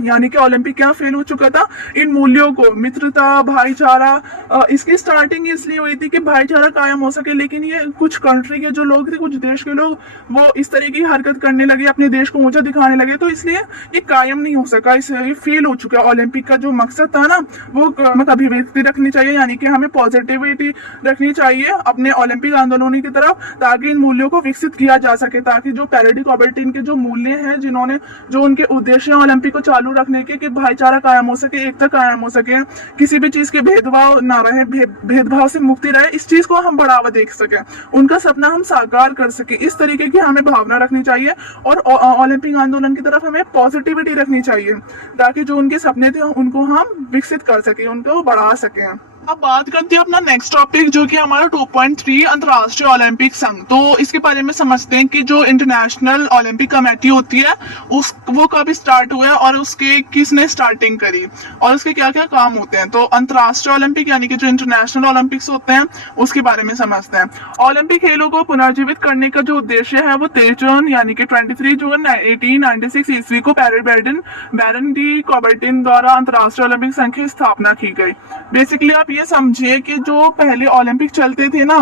यानी कि ओलंपिक क्या फेल हो चुका था? इन मूल्यों को, मित्रता, भाईचारा, इसकी स्टार्टिंग इसलिए हुई थी कि भाईचारा कायम हो सके। लेकिन ये कुछ कंट्री के जो लोग थे, कुछ देश के लोग, वो इस तरह की हरकत करने लगे, अपने देश को ऊंचा दिखाने लगे, तो इसलिए ये कायम नहीं हो सका, ये फेल हो चुका। ओलंपिक का जो मकसद था ना वो अभिव्यक्ति रखनी चाहिए, यानी कि हमें पॉजिटिविटी रखनी चाहिए अपने ओलंपिक आंदोलनों की तरफ, ताकि इन मूल्यों को विकसित किया जा सके, ताकि जो पैराडी कॉबर्टिन के जो मूल्य हैं, जिन्होंने जो उनके उद्देश्य ओलंपिक को चालू रखने के, कि भाईचारा कायम हो सके, एकता कायम हो सके, किसी भी चीज के भेदभाव ना रहे, भेदभाव से मुक्ति रहे, इस चीज को हम बढ़ावा दे सके, उनका सपना हम साकार कर सके, इस तरीके की हमें भावना रखनी चाहिए। और ओलंपिक आंदोलन की तरफ हमें पॉजिटिविटी रखनी चाहिए, ताकि जो उनके सपने थे उनको हम विकसित कर सके, उनको बढ़ा सके। अब बात करते हैं अपना नेक्स्ट टॉपिक, जो कि हमारा 2.3 अंतर्राष्ट्रीय ओलंपिक संघ। तो इसके बारे में समझते हैं कि जो इंटरनेशनल ओलंपिक कमेटी होती है वो कब स्टार्ट हुआ है और उसके किसने स्टार्टिंग करी और उसके क्या क्या काम होते हैं। तो अंतर्राष्ट्रीय ओलंपिक यानी कि जो इंटरनेशनल ओलंपिक्स होते हैं उसके बारे में समझते हैं। ओलंपिक खेलों को पुनर्जीवित करने का जो उद्देश्य है वो 23 जून यानी कि 23 जून 1896 ईस्वी को बैरन डी कॉबर्टिन द्वारा अंतर्राष्ट्रीय ओलंपिक संघ की स्थापना की गई। बेसिकली आप ये समझिए कि जो पहले ओलंपिक चलते थे ना,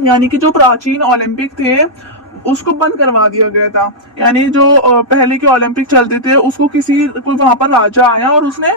यानी कि जो प्राचीन ओलंपिक थे उसको बंद करवा दिया गया था। यानी जो पहले के ओलंपिक चलते थे उसको कोई वहां पर राजा आया और उसने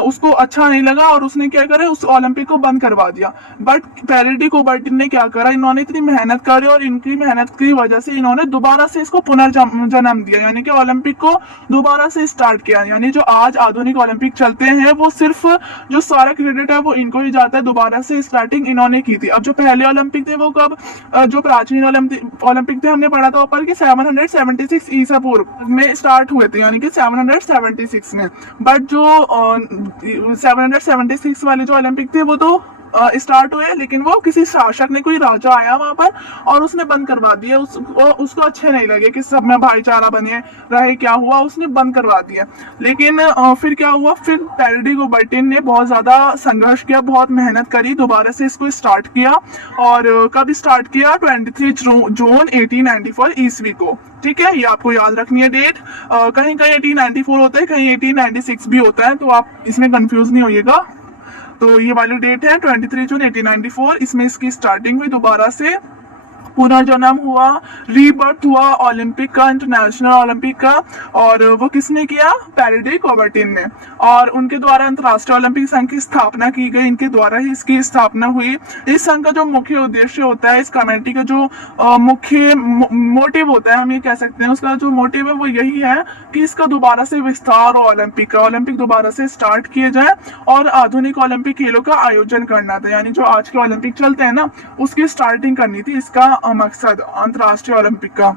उसको अच्छा नहीं लगा और उसने क्या करा, उस ओलंपिक को बंद करवा दिया। बट पैराडी कॉबर्टिन ने क्या करा, इन्होंने इतनी मेहनत करी और इनकी मेहनत की वजह से इन्होंने दोबारा से इसको पुनर्जन्म दिया, यानी कि ओलंपिक को दोबारा से स्टार्ट किया। यानी जो आज आधुनिक ओलंपिक चलते हैं वो सिर्फ जो सारा क्रेडिट है वो इनको ही जाता है, दोबारा से स्टार्टिंग इन्होंने की थी। अब जो पहले ओलंपिक थे वो कब, जो प्राचीन ओलंपिक थे, हमने पढ़ा था ऊपर कि 776 ईसा पूर्व में स्टार्ट हुए थे, यानी कि 776 में। बट जो 776 वाले जो ओलंपिक थे वो तो स्टार्ट हुए, लेकिन वो किसी शासक ने, कोई राजा आया वहां पर और उसने बंद करवा दिया। उसको अच्छे नहीं लगे कि सब में भाईचारा बने रहे, क्या हुआ, उसने बंद करवा दिया। लेकिन फिर क्या हुआ, फिर पैराडी कॉबर्टिन ने बहुत ज्यादा संघर्ष किया, बहुत मेहनत करी, दोबारा से इसको स्टार्ट किया। और कब स्टार्ट किया, 23 जून 1894 ईस्वी को। ठीक है, ये आपको याद रखनी है डेट। कहीं कहीं 1894 होता है, कहीं 1896 भी होता है, तो आप इसमें कंफ्यूज नहीं होइएगा। तो ये वाली डेट है 23 जून 1894, इसमें इसकी स्टार्टिंग हुई दोबारा से। पुनर्जन्म हुआ, रीबर्थ हुआ ओलंपिक का, इंटरनेशनल ओलंपिक का। और वो किसने किया? पैराडी कॉबर्टिन ने। और उनके द्वारा अंतर्राष्ट्रीय ओलंपिक संघ की स्थापना की गई, इनके द्वारा ही इसकी स्थापना हुई। इस संघ का जो मुख्य उद्देश्य होता है, इस कमेटी का जो मुख्य मोटिव होता है, हम ये कह सकते हैं उसका जो मोटिव है वो यही है कि इसका दोबारा से विस्तार हो, ओलंपिक दोबारा से स्टार्ट किए जाए और आधुनिक ओलंपिक खेलों का आयोजन करना था। यानी जो आज के ओलंपिक चलते हैं ना, उसकी स्टार्टिंग करनी थी, इसका मकसद अंतर्राष्ट्रीय ओलंपिक का।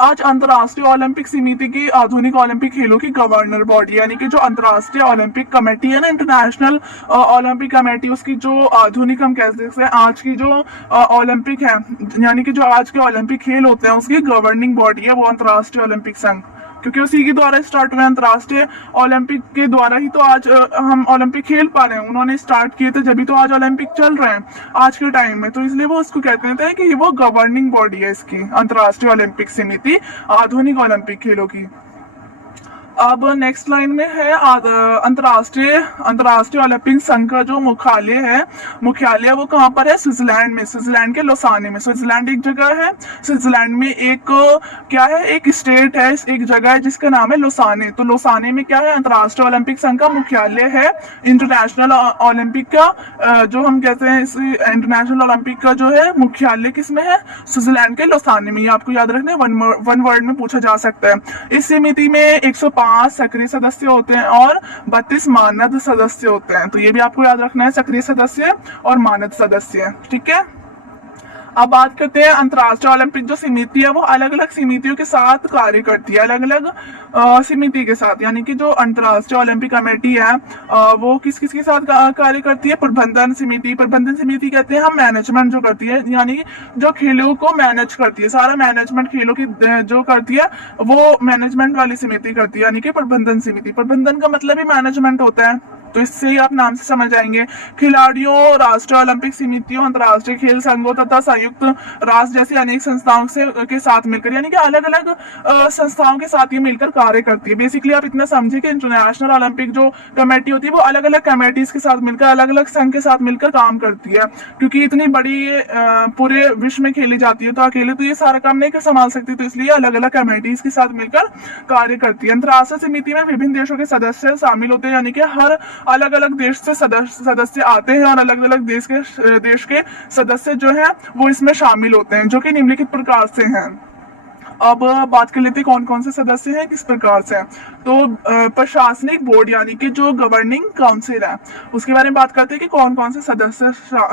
आज अंतर्राष्ट्रीय ओलंपिक समिति की आधुनिक ओलंपिक खेलों की गवर्नर बॉडी, यानी कि जो अंतर्राष्ट्रीय ओलंपिक कमेटी है ना, इंटरनेशनल ओलंपिक कमेटी, उसकी जो आधुनिक हम कह सकते हैं आज की जो ओलंपिक है, यानी कि जो आज के ओलंपिक खेल होते हैं, उसकी गवर्निंग बॉडी है वो अंतर्राष्ट्रीय ओलंपिक संघ। क्योंकि उसी के द्वारा स्टार्ट हुए अंतर्राष्ट्रीय ओलंपिक के द्वारा ही तो आज हम ओलंपिक खेल पा रहे हैं। उन्होंने स्टार्ट किए थे जब तो आज ओलंपिक चल रहे हैं आज के टाइम में, तो इसलिए वो उसको कहते हैं कि वो गवर्निंग बॉडी है इसकी, अंतर्राष्ट्रीय ओलंपिक समिति आधुनिक ओलंपिक खेलों की। अब नेक्स्ट लाइन में है अंतर्राष्ट्रीय ओलंपिक संघ का जो मुख्यालय वो कहाँ पर है? स्विट्जरलैंड में, स्विट्जरलैंड के लोसाने में। स्विट्जरलैंड एक जगह है, स्विट्जरलैंड में एक क्या है, एक स्टेट है, एक जगह है जिसका नाम है लोसाने। तो लोसाने में क्या है? अंतर्राष्ट्रीय ओलंपिक संघ का मुख्यालय है। इंटरनेशनल ओलंपिक का जो हम कहते हैं, इस इंटरनेशनल ओलंपिक का जो है मुख्यालय किसमें है? स्विट्जरलैंड के लोसाने में। ये आपको याद रखना है, वन वर्ड में पूछा जा सकता है। इस समिति में 105 सक्रिय सदस्य होते हैं और 32 मानद सदस्य होते हैं। तो ये भी आपको याद रखना है, सक्रिय सदस्य और मानद सदस्य। ठीक है। अब बात करते हैं अंतर्राष्ट्रीय ओलंपिक जो समिति है वो अलग अलग समितियों के साथ कार्य करती है, अलग अलग समिति के साथ। यानी कि जो अंतर्राष्ट्रीय ओलंपिक कमेटी है वो किस किस के साथ कार्य करती है? प्रबंधन समिति कहते हैं हम मैनेजमेंट जो करती है, यानी जो खेलों को मैनेज करती है, सारा मैनेजमेंट खेलों की जो करती है वो मैनेजमेंट वाली समिति करती है, यानी कि प्रबंधन समिति। प्रबंधन का मतलब ही मैनेजमेंट होता है, तो इससे ही आप नाम से समझ जाएंगे। खिलाड़ियों, राष्ट्रीय ओलंपिक समितियों, अंतर्राष्ट्रीय खेल संघों तथा संयुक्त राष्ट्र जैसी अनेक संस्थाओं के साथ मिलकर, यानी कि अलग अलग संस्थाओं के साथ ये मिलकर कार्य करती है। बेसिकली आप इतना समझे कि इंटरनेशनल ओलंपिक जो कमेटी होती है वो अलग अलग कमेटीज के साथ मिलकर, अलग अलग संघ के साथ मिलकर काम करती है। क्योंकि इतनी बड़ी पूरे विश्व में खेली जाती है, तो अकेले तो ये सारा काम नहीं कर संभाल सकती, तो इसलिए अलग अलग कमेटीज के साथ मिलकर कार्य करती है। अंतर्राष्ट्रीय समिति में विभिन्न देशों के सदस्य शामिल होते हैं, यानी कि हर अलग अलग देश से सदस्य आते हैं और अलग अलग देश के सदस्य जो हैं वो इसमें शामिल होते हैं, जो कि निम्नलिखित प्रकार से हैं। अब बात कर लेते हैं कौन कौन से सदस्य हैं, किस प्रकार से हैं। तो प्रशासनिक बोर्ड, यानी कि जो गवर्निंग काउंसिल है, उसके बारे में बात करते हैं कि कौन कौन से सदस्य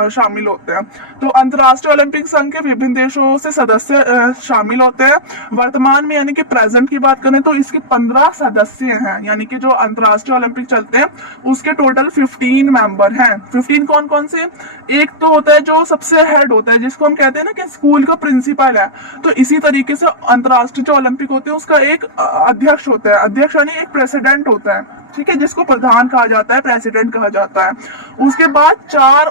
शामिल होते हैं। तो अंतर्राष्ट्रीय ओलंपिक संघ के विभिन्न देशों से सदस्य शामिल होते हैं। वर्तमान में यानी कि प्रेजेंट की बात करें तो इसके 15 सदस्य हैं, यानी कि जो अंतर्राष्ट्रीय ओलंपिक चलते हैं उसके टोटल 15 मेंबर हैं। 15 कौन कौन से? एक तो होता है जो सबसे हेड होता है, जिसको हम कहते हैं ना कि स्कूल का प्रिंसिपल है। तो इसी तरीके से अंतर्राष्ट्रीय जो ओलंपिक होते हैं उसका एक अध्यक्ष होता है, अध्यक्ष यानी एक प्रेसिडेंट होता है, ठीक है, जिसको प्रधान कहा जाता है, प्रेसिडेंट कहा जाता है। उसके बाद 4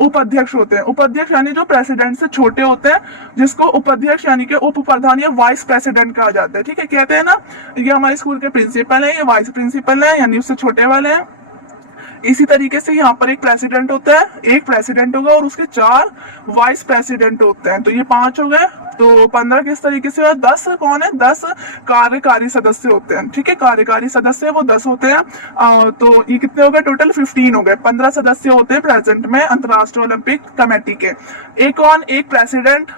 उपाध्यक्ष होते हैं। उपाध्यक्ष यानी जो प्रेसिडेंट से छोटे होते हैं, जिसको उपाध्यक्ष यानी कि उप प्रधान या वाइस प्रेसिडेंट कहा जाता है। ठीक है, कहते हैं ना ये हमारे स्कूल के प्रिंसिपल है, ये वाइस प्रिंसिपल है, यानी उससे छोटे वाले हैं। इसी तरीके से यहाँ पर एक प्रेसिडेंट होता है, एक प्रेसिडेंट होगा और उसके 4 वाइस प्रेसिडेंट होते हैं। तो ये 5 हो गए, तो 15 किस तरीके से? 10 कौन है? 10 कार्यकारी सदस्य होते हैं। ठीक है, कार्यकारी सदस्य वो 10 होते हैं। तो ये कितने हो गए? टोटल 15 हो गए। 15 सदस्य होते हैं प्रेजेंट में अंतर्राष्ट्रीय ओलंपिक कमेटी के। एक कौन? एक प्रेसिडेंट,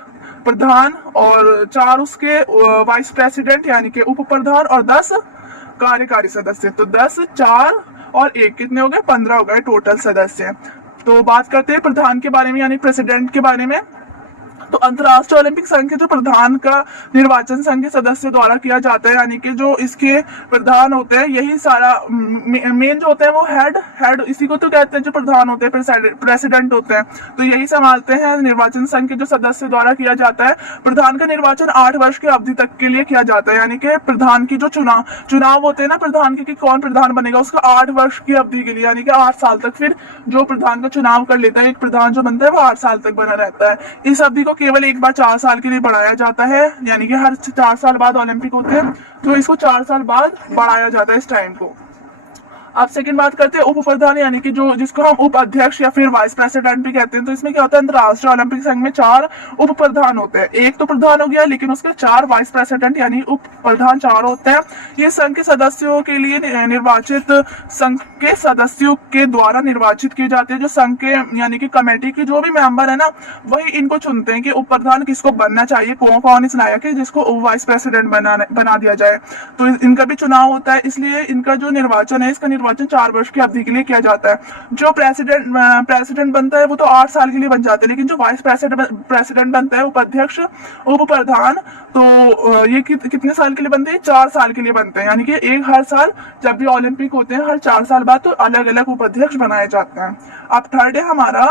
प्रधान और 4 उसके वाइस प्रेसिडेंट यानी कि उप प्रधान और 10 कार्यकारी सदस्य। तो 10, 4 और 1 कितने हो गए? 15 हो गए टोटल सदस्य। तो बात करते हैं प्रधान के बारे में, यानी प्रेसिडेंट के बारे में। तो अंतर्राष्ट्रीय ओलंपिक संघ के जो प्रधान का निर्वाचन संघ के सदस्य द्वारा किया जाता है, यानी कि जो इसके प्रधान होते हैं, यही सारा मेन जो होते हैं वो हेड इसी को तो कहते हैं, जो प्रधान होते हैं, प्रेसिडेंट होते हैं, तो यही संभालते हैं। निर्वाचन संघ के जो सदस्य द्वारा किया जाता है। प्रधान का निर्वाचन 8 वर्ष की अवधि तक के लिए किया जाता है, यानी कि प्रधान की जो चुनाव होते हैं ना प्रधान के, कि कौन प्रधान बनेगा, उसका 8 वर्ष की अवधि के लिए, यानी कि 8 साल तक फिर जो प्रधान का चुनाव कर लेता है, एक प्रधान जो बनता है वो 8 साल तक बना रहता है। इस अवधि को केवल एक बार 4 साल के लिए बढ़ाया जाता है, यानी कि हर 4 साल बाद ओलंपिक होते हैं, तो इसको 4 साल बाद बढ़ाया जाता है इस टाइम को। अब सेकंड बात करते हैं उप प्रधान, यानी कि जो जिसको हम उपाध्यक्ष या फिर वाइस प्रेसिडेंट भी कहते हैं। तो इसमें क्या होता है, अंतर्राष्ट्रीय ओलंपिक संघ में 4 उप प्रधान होते हैं। एक तो प्रधान हो गया, लेकिन उसके 4 वाइस प्रेसिडेंट यानी उप प्रधान 4 होते हैं। ये संघ के सदस्यों के लिए निर्वाचित, संघ के सदस्यों के द्वारा निर्वाचित किए जाते हैं। जो संघ के यानी कि कमेटी के जो भी मेंबर है ना, वही इनको चुनते हैं कि उप प्रधान किसको बनना चाहिए, कौन इस लायक है जिसको वाइस प्रेसिडेंट बना दिया जाए। तो इनका भी चुनाव होता है, इसलिए इनका जो निर्वाचन है, इसका निर्वाचन 4 वर्ष की अवधि के लिए किया जाता है। जो प्रेसिडेंट बनता है वो तो 8 साल के लिए बन जाते हैं, लेकिन जो वाइस प्रेसिडेंट बनता है, उपाध्यक्ष, उप प्रधान, तो ये कितने साल के लिए बनते हैं, 4 साल के लिए बनते हैं। यानी कि एक हर साल जब भी ओलंपिक होते हैं, हर 4 साल बाद तो अलग अलग उपाध्यक्ष बनाए जाते हैं। अब थर्ड है हमारा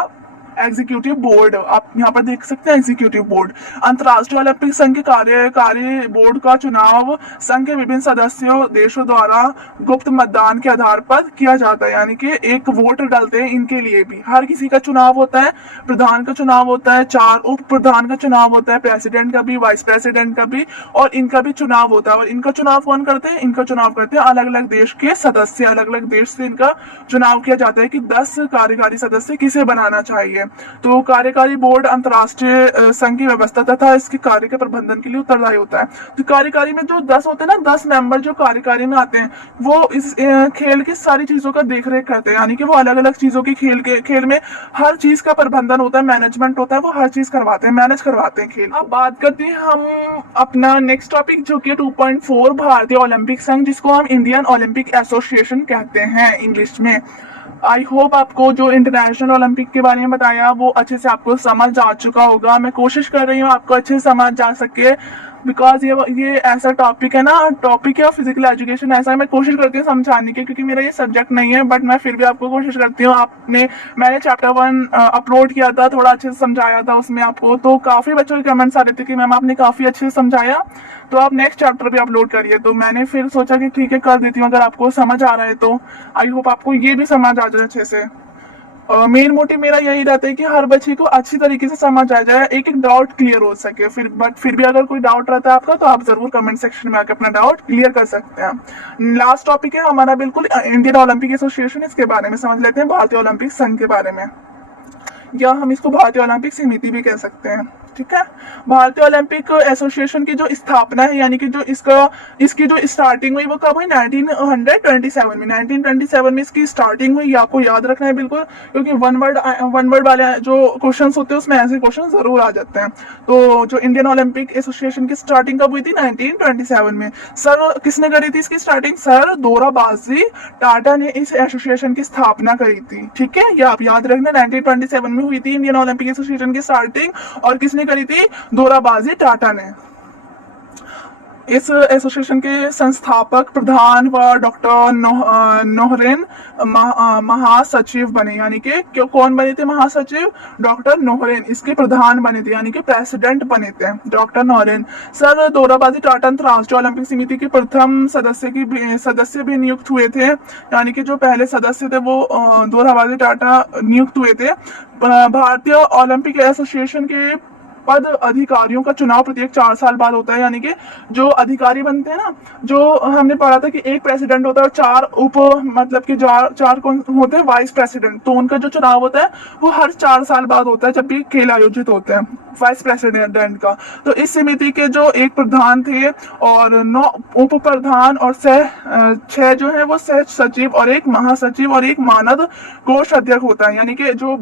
एग्जीक्यूटिव बोर्ड। आप यहाँ पर देख सकते हैं एग्जीक्यूटिव बोर्ड। अंतर्राष्ट्रीय ओलंपिक संघ के कार्य बोर्ड का चुनाव संघ के विभिन्न सदस्यों देशों द्वारा गुप्त मतदान के आधार पर किया जाता है। यानी कि एक वोट डालते हैं इनके लिए भी। हर किसी का चुनाव होता है, प्रधान का चुनाव होता है, 4 उप प्रधान का चुनाव होता है, प्रेसिडेंट का भी, वाइस प्रेसिडेंट का भी, और इनका भी चुनाव होता है। और इनका चुनाव कौन करते हैं, इनका चुनाव करते हैं अलग अलग देश के सदस्य। अलग अलग देश से इनका चुनाव किया जाता है कि 10 कार्यकारी सदस्य किसे बनाना चाहिए। तो कार्यकारी बोर्ड अंतर्राष्ट्रीय संघ की व्यवस्था तथा इसके कार्य के प्रबंधन के लिए उत्तरदायी होता है। तो कार्यकारी में जो 10 होते हैं ना, 10 मेंबर जो कार्यकारी में आते हैं, वो इस खेल की सारी चीजों का देख रेख करते हैं। यानी कि वो अलग अलग चीजों की खेल में हर चीज का प्रबंधन होता है, मैनेजमेंट होता है, वो हर चीज करवाते हैं, मैनेज करवाते हैं खेल। अब बात करते हैं हम अपना नेक्स्ट टॉपिक, जो कि 2.4 भारतीय ओलंपिक संघ, जिसको हम इंडियन ओलंपिक एसोसिएशन कहते हैं इंग्लिश में। आई होप आपको जो इंटरनेशनल ओलंपिक के बारे में बताया वो अच्छे से आपको समझ आ चुका होगा। मैं कोशिश कर रही हूँ आपको अच्छे से समझ आ सके, बिकॉज ये ऐसा टॉपिक है ना, टॉपिक है फिजिकल एजुकेशन ऐसा है, मैं कोशिश करती हूँ समझाने की, क्योंकि मेरा ये सब्जेक्ट नहीं है, बट मैं फिर भी आपको कोशिश करती हूँ। मैंने चैप्टर 1 अपलोड किया था, थोड़ा अच्छे से समझाया था उसमें आपको, तो काफी बच्चों के कमेंट्स आ रहे थे कि मैम आपने काफी अच्छे से समझाया, तो आप नेक्स्ट चैप्टर भी अपलोड करिए। तो मैंने फिर सोचा कि ठीक है कर देती हूँ, अगर आपको समझ आ रहा है तो। आई होप आपको ये भी समझ आ जाए अच्छे से। मेन मोटिव मेरा यही रहता है कि हर बच्चे को अच्छी तरीके से समझ आ जाए, एक एक डाउट क्लियर हो सके। फिर भी अगर कोई डाउट रहता है आपका, तो आप जरूर कमेंट सेक्शन में आकर अपना डाउट क्लियर कर सकते हैं। लास्ट टॉपिक है हमारा बिल्कुल इंडियन ओलंपिक एसोसिएशन, इसके बारे में समझ लेते हैं, भारतीय ओलंपिक संघ के बारे में, या हम इसको भारतीय ओलंपिक समिति भी कह सकते हैं। ठीक है, भारतीय ओलंपिक एसोसिएशन की जो स्थापना है, यानी कि जो इसकी जो स्टार्टिंग हुई वो कब हुई, 1927 में। 1927 में इसकी स्टार्टिंग हुई, आपको याद रखना है बिल्कुल, क्योंकि वन वर्ड वाले जो क्वेश्चन होते हैं उसमें ऐसे क्वेश्चन जरूर आ जाते हैं। तो जो इंडियन ओलंपिक एसोसिएशन की स्टार्टिंग कब हुई थी, 1927 में। सर किसने करी थी इसकी स्टार्टिंग, सर दोराबजी टाटा ने इस एसोसिएशन की स्थापना करी थी। ठीक है, ये आप याद रखना, 1927 में हुई थी इंडियन ओलंपिक एसोसिएशन की स्टार्टिंग, और किसने करी थी, दोराबजी टाटा ने। इस एसोसिएशन के संस्थापक प्रधान व डॉक्टर नोहरेन महासचिव बने। यानी कि कौन बने थे महासचिव, डॉक्टर नोहरेन इसके प्रधान बने थे, यानी कि प्रेसिडेंट बने थे डॉक्टर नोहरेन। सर दोराबजी टाटा अंतर्राष्ट्रीय ओलंपिक समिति के प्रथम सदस्य भी नियुक्त हुए थे। यानी कि जो पहले सदस्य थे वो दोराबजी टाटा नियुक्त हुए थे। भारतीय ओलंपिक एसोसिएशन के पद अधिकारियों का चुनाव प्रत्येक 4 साल बाद होता है। यानी कि जो अधिकारी बनते हैं ना, जो हमने पढ़ा था कि एक प्रेसिडेंट होता है और 4 मतलब कि 4 कौन होते हैं, वाइस प्रेसिडेंट। तो उनका जो चुनाव होता है वो हर 4 साल बाद होता है, जब भी खेल आयोजित होते हैं वाइस प्रेसिडेंट का। तो इस समिति के जो एक प्रधान थे और 9 उप प्रधान और 6 जो है वो सह सचिव और एक महासचिव और एक मानद कोष अध्यक्ष होता है। यानी कि जो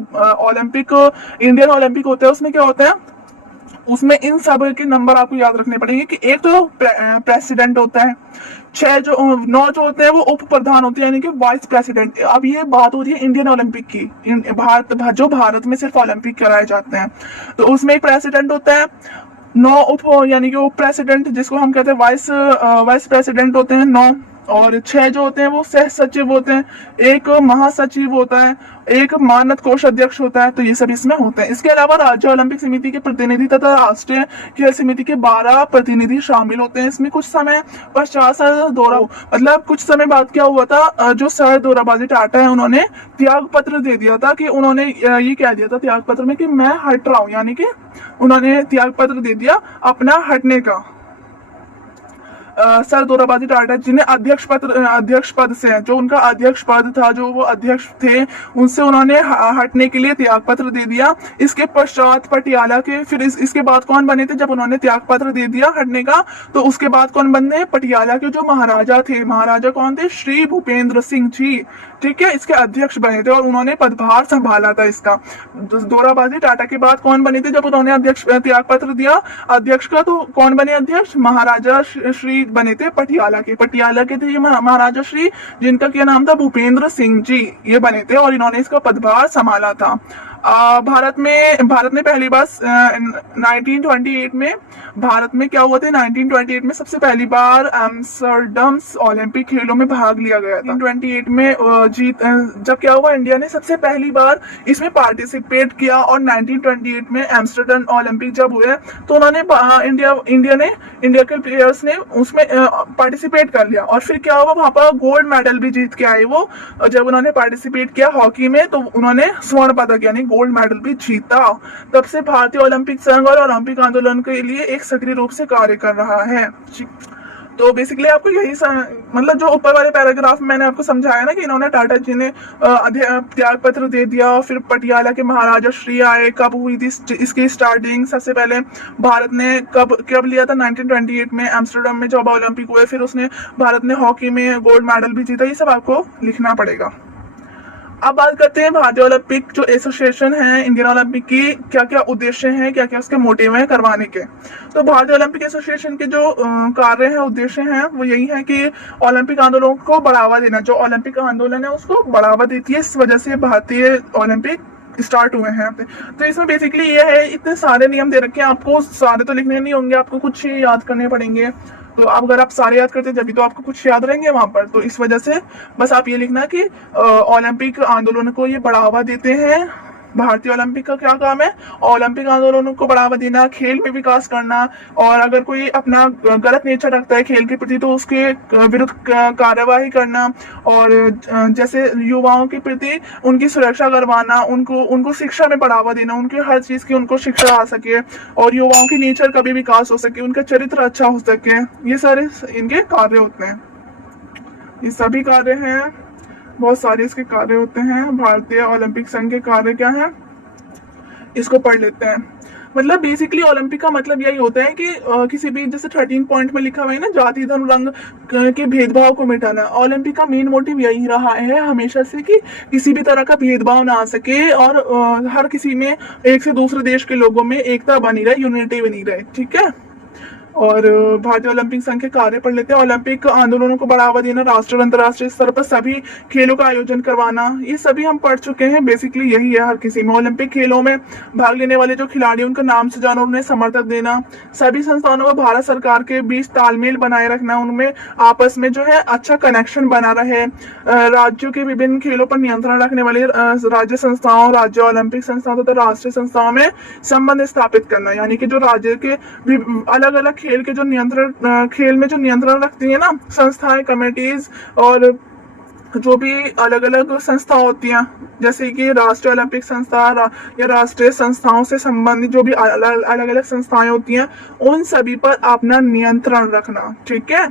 इंडियन ओलंपिक होता है उसमें क्या होता है, उसमें इन सब के नंबर आपको याद रखने पड़ेंगे कि एक तो प्रेसिडेंट होता है, 9 जो होते हैं वो उप प्रधान होते हैं, यानी कि वाइस प्रेसिडेंट। अब ये बात होती है इंडियन ओलंपिक की, जो भारत में सिर्फ ओलंपिक कराए जाते हैं, तो उसमें एक प्रेसिडेंट होता है, 9 यानी कि उप प्रेसिडेंट जिसको हम कहते हैं वाइस प्रेसिडेंट होते हैं 9, और 6 जो होते हैं वो सह सचिव होते हैं, एक महासचिव होता है, एक मानद कोष अध्यक्ष होता है। तो ये सब इसमें होते हैं। इसके अलावा राज्य ओलंपिक समिति के प्रतिनिधि तथा राष्ट्रीय खेल समिति के 12 प्रतिनिधि शामिल होते हैं। इसमें कुछ समय पश्चात मतलब कुछ समय बाद क्या हुआ था, जो सर दोराबजी टाटा है उन्होंने त्याग पत्र दे दिया था, कि उन्होंने ये कह दिया था त्याग पत्र में कि मैं हट रहा हूँ। यानी कि उन्होंने त्याग पत्र दे दिया अपना हटने का। सर दोराबजी टाटा जिन्हें अध्यक्ष पद से, जो उनका अध्यक्ष पद था, जो वो अध्यक्ष थे, उनसे उन्होंने हटने के लिए त्याग पत्र दे दिया। इसके पश्चात पटियाला के, फिर इसके बाद कौन बने थे, जब उन्होंने त्याग पत्र दे दिया हटने का, तो उसके बाद कौन बने, पटियाला के जो महाराजा थे, महाराजा कौन थे, श्री भूपेंद्र सिंह जी, ठीक है, इसके अध्यक्ष बने थे और उन्होंने पदभार संभाला था इसका। दोराबजी टाटा के बाद कौन बने थे, जब उन्होंने अध्यक्ष त्याग पत्र दिया अध्यक्ष का, तो कौन बने अध्यक्ष, महाराजा श्री बने थे पटियाला के थे ये महाराजा श्री, जिनका क्या नाम था, भूपेंद्र सिंह जी, ये बने थे और इन्होंने इसका पदभार संभाला था। भारत में पहली बार 1928 में, भारत में क्या हुआ था, 1928 में सबसे पहली बार एम्स्टर्डम ओलंपिक खेलों में भाग लिया गया था। 1928 में जब क्या हुआ, इंडिया ने सबसे पहली बार इसमें पार्टिसिपेट किया और 1928 में एम्स्टर्डम ओलंपिक जब हुए तो उन्होंने इंडिया के प्लेयर्स ने उसमें पार्टिसिपेट कर लिया और फिर क्या हुआ, वहां पर गोल्ड मेडल भी जीत के आए वो। जब उन्होंने पार्टिसिपेट किया हॉकी में तो उन्होंने स्वर्ण पदक यानी गोल्ड मेडल भी जीता। तब से भारतीय ओलंपिक संघ और ओलंपिक आंदोलन के लिए एक सक्रिय रूप से कार्य कर रहा है। तो बेसिकली आपको यही मतलब जो ऊपर वाले पैराग्राफ में मैंने आपको समझाया ना कि इन्होंने टाटा जी ने त्याग पत्र दे दिया, फिर पटियाला के महाराजा श्री आए, कब हुई थी इसकी स्टार्टिंग, सबसे पहले भारत ने कब लिया था, 1928 में एम्स्टर्डम में जब ओलंपिक हुए, फिर उसने भारत ने हॉकी में गोल्ड मेडल भी जीता, ये सब आपको लिखना पड़ेगा। अब बात करते हैं भारतीय ओलंपिक जो एसोसिएशन है, इंडियन ओलंपिक की क्या क्या उद्देश्य हैं, क्या क्या उसके मोटिव हैं करवाने के। तो भारतीय ओलंपिक एसोसिएशन के जो कार्य हैं, उद्देश्य हैं, वो यही है कि ओलंपिक आंदोलन को बढ़ावा देना। जो ओलंपिक आंदोलन है उसको बढ़ावा देती है, इस वजह से भारतीय ओलंपिक स्टार्ट हुए हैं। तो इसमें बेसिकली ये है, इतने सारे नियम दे रखे हैं, आपको सारे तो लिखने नहीं होंगे, आपको कुछ याद करने पड़ेंगे। तो अब अगर आप सारे याद करते हैं जब तो आपको कुछ याद रहेंगे वहां पर। तो इस वजह से बस आप ये लिखना कि ओलंपिक आंदोलन को ये बढ़ावा देते हैं। भारतीय ओलंपिक का क्या काम है, ओलंपिक आंदोलनों को बढ़ावा देना, खेल में विकास करना, और अगर कोई अपना गलत नेचर रखता है खेल के प्रति तो उसके विरुद्ध कार्यवाही करना, और जैसे युवाओं के प्रति उनकी सुरक्षा करवाना, उनको शिक्षा में बढ़ावा देना, उनके हर चीज की उनको शिक्षा आ सके और युवाओं की नेचर का भी विकास हो सके, उनका चरित्र अच्छा हो सके, ये सारे इनके कार्य होते हैं। ये सभी कार्य हैं, बहुत सारे इसके कार्य होते हैं। भारतीय ओलंपिक संघ के कार्य क्या है, इसको पढ़ लेते हैं। मतलब बेसिकली ओलंपिक का मतलब यही होता है कि किसी भी, जैसे 13 पॉइंट में लिखा हुआ है ना, जाति धर्म रंग के भेदभाव को मिटाना। ओलंपिक का मेन मोटिव यही रहा है हमेशा से कि किसी भी तरह का भेदभाव ना आ सके और हर किसी में, एक से दूसरे देश के लोगों में एकता बनी रहे, यूनिटी बनी रहे, ठीक है। और भारतीय ओलंपिक संघ के कार्य पढ़ लेते हैं। ओलंपिक आंदोलनों को बढ़ावा देना, राष्ट्रीय और अंतर्राष्ट्रीय स्तर पर सभी खेलों का आयोजन करवाना, ये सभी हम पढ़ चुके हैं। बेसिकली यही है हर किसी में। ओलंपिक खेलों में भाग लेने वाले जो खिलाड़ी, उनका नाम से जाना, उन्हें समर्थन देना, सभी संस्थानों को भारत सरकार के बीच तालमेल बनाए रखना, उनमें आपस में जो है अच्छा कनेक्शन बना रहे, राज्यों के विभिन्न खेलों पर नियंत्रण रखने वाले राज्य संस्थाओं, राज्य ओलंपिक संस्थाओं तथा राष्ट्रीय संस्थाओं में संबंध स्थापित करना, यानी कि जो राज्य के अलग अलग खेल के जो खेल में जो नियंत्रण रखती है ना संस्थाएं, कमेटीज, और जो भी अलग अलग संस्था होती हैं, जैसे कि राष्ट्रीय ओलंपिक संस्था या राष्ट्रीय संस्थाओं से संबंधित जो भी अलग अलग संस्थाएं होती हैं, उन सभी पर अपना नियंत्रण रखना, ठीक है।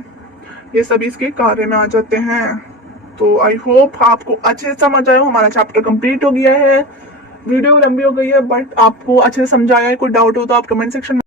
ये सभी इसके कार्य में आ जाते हैं। तो आई होप आपको अच्छे से समझ आया हो। हमारा चैप्टर कंप्लीट हो गया है। वीडियो लंबी हो गई है बट आपको अच्छे से समझ आया है। कोई डाउट हो तो आप कमेंट सेक्शन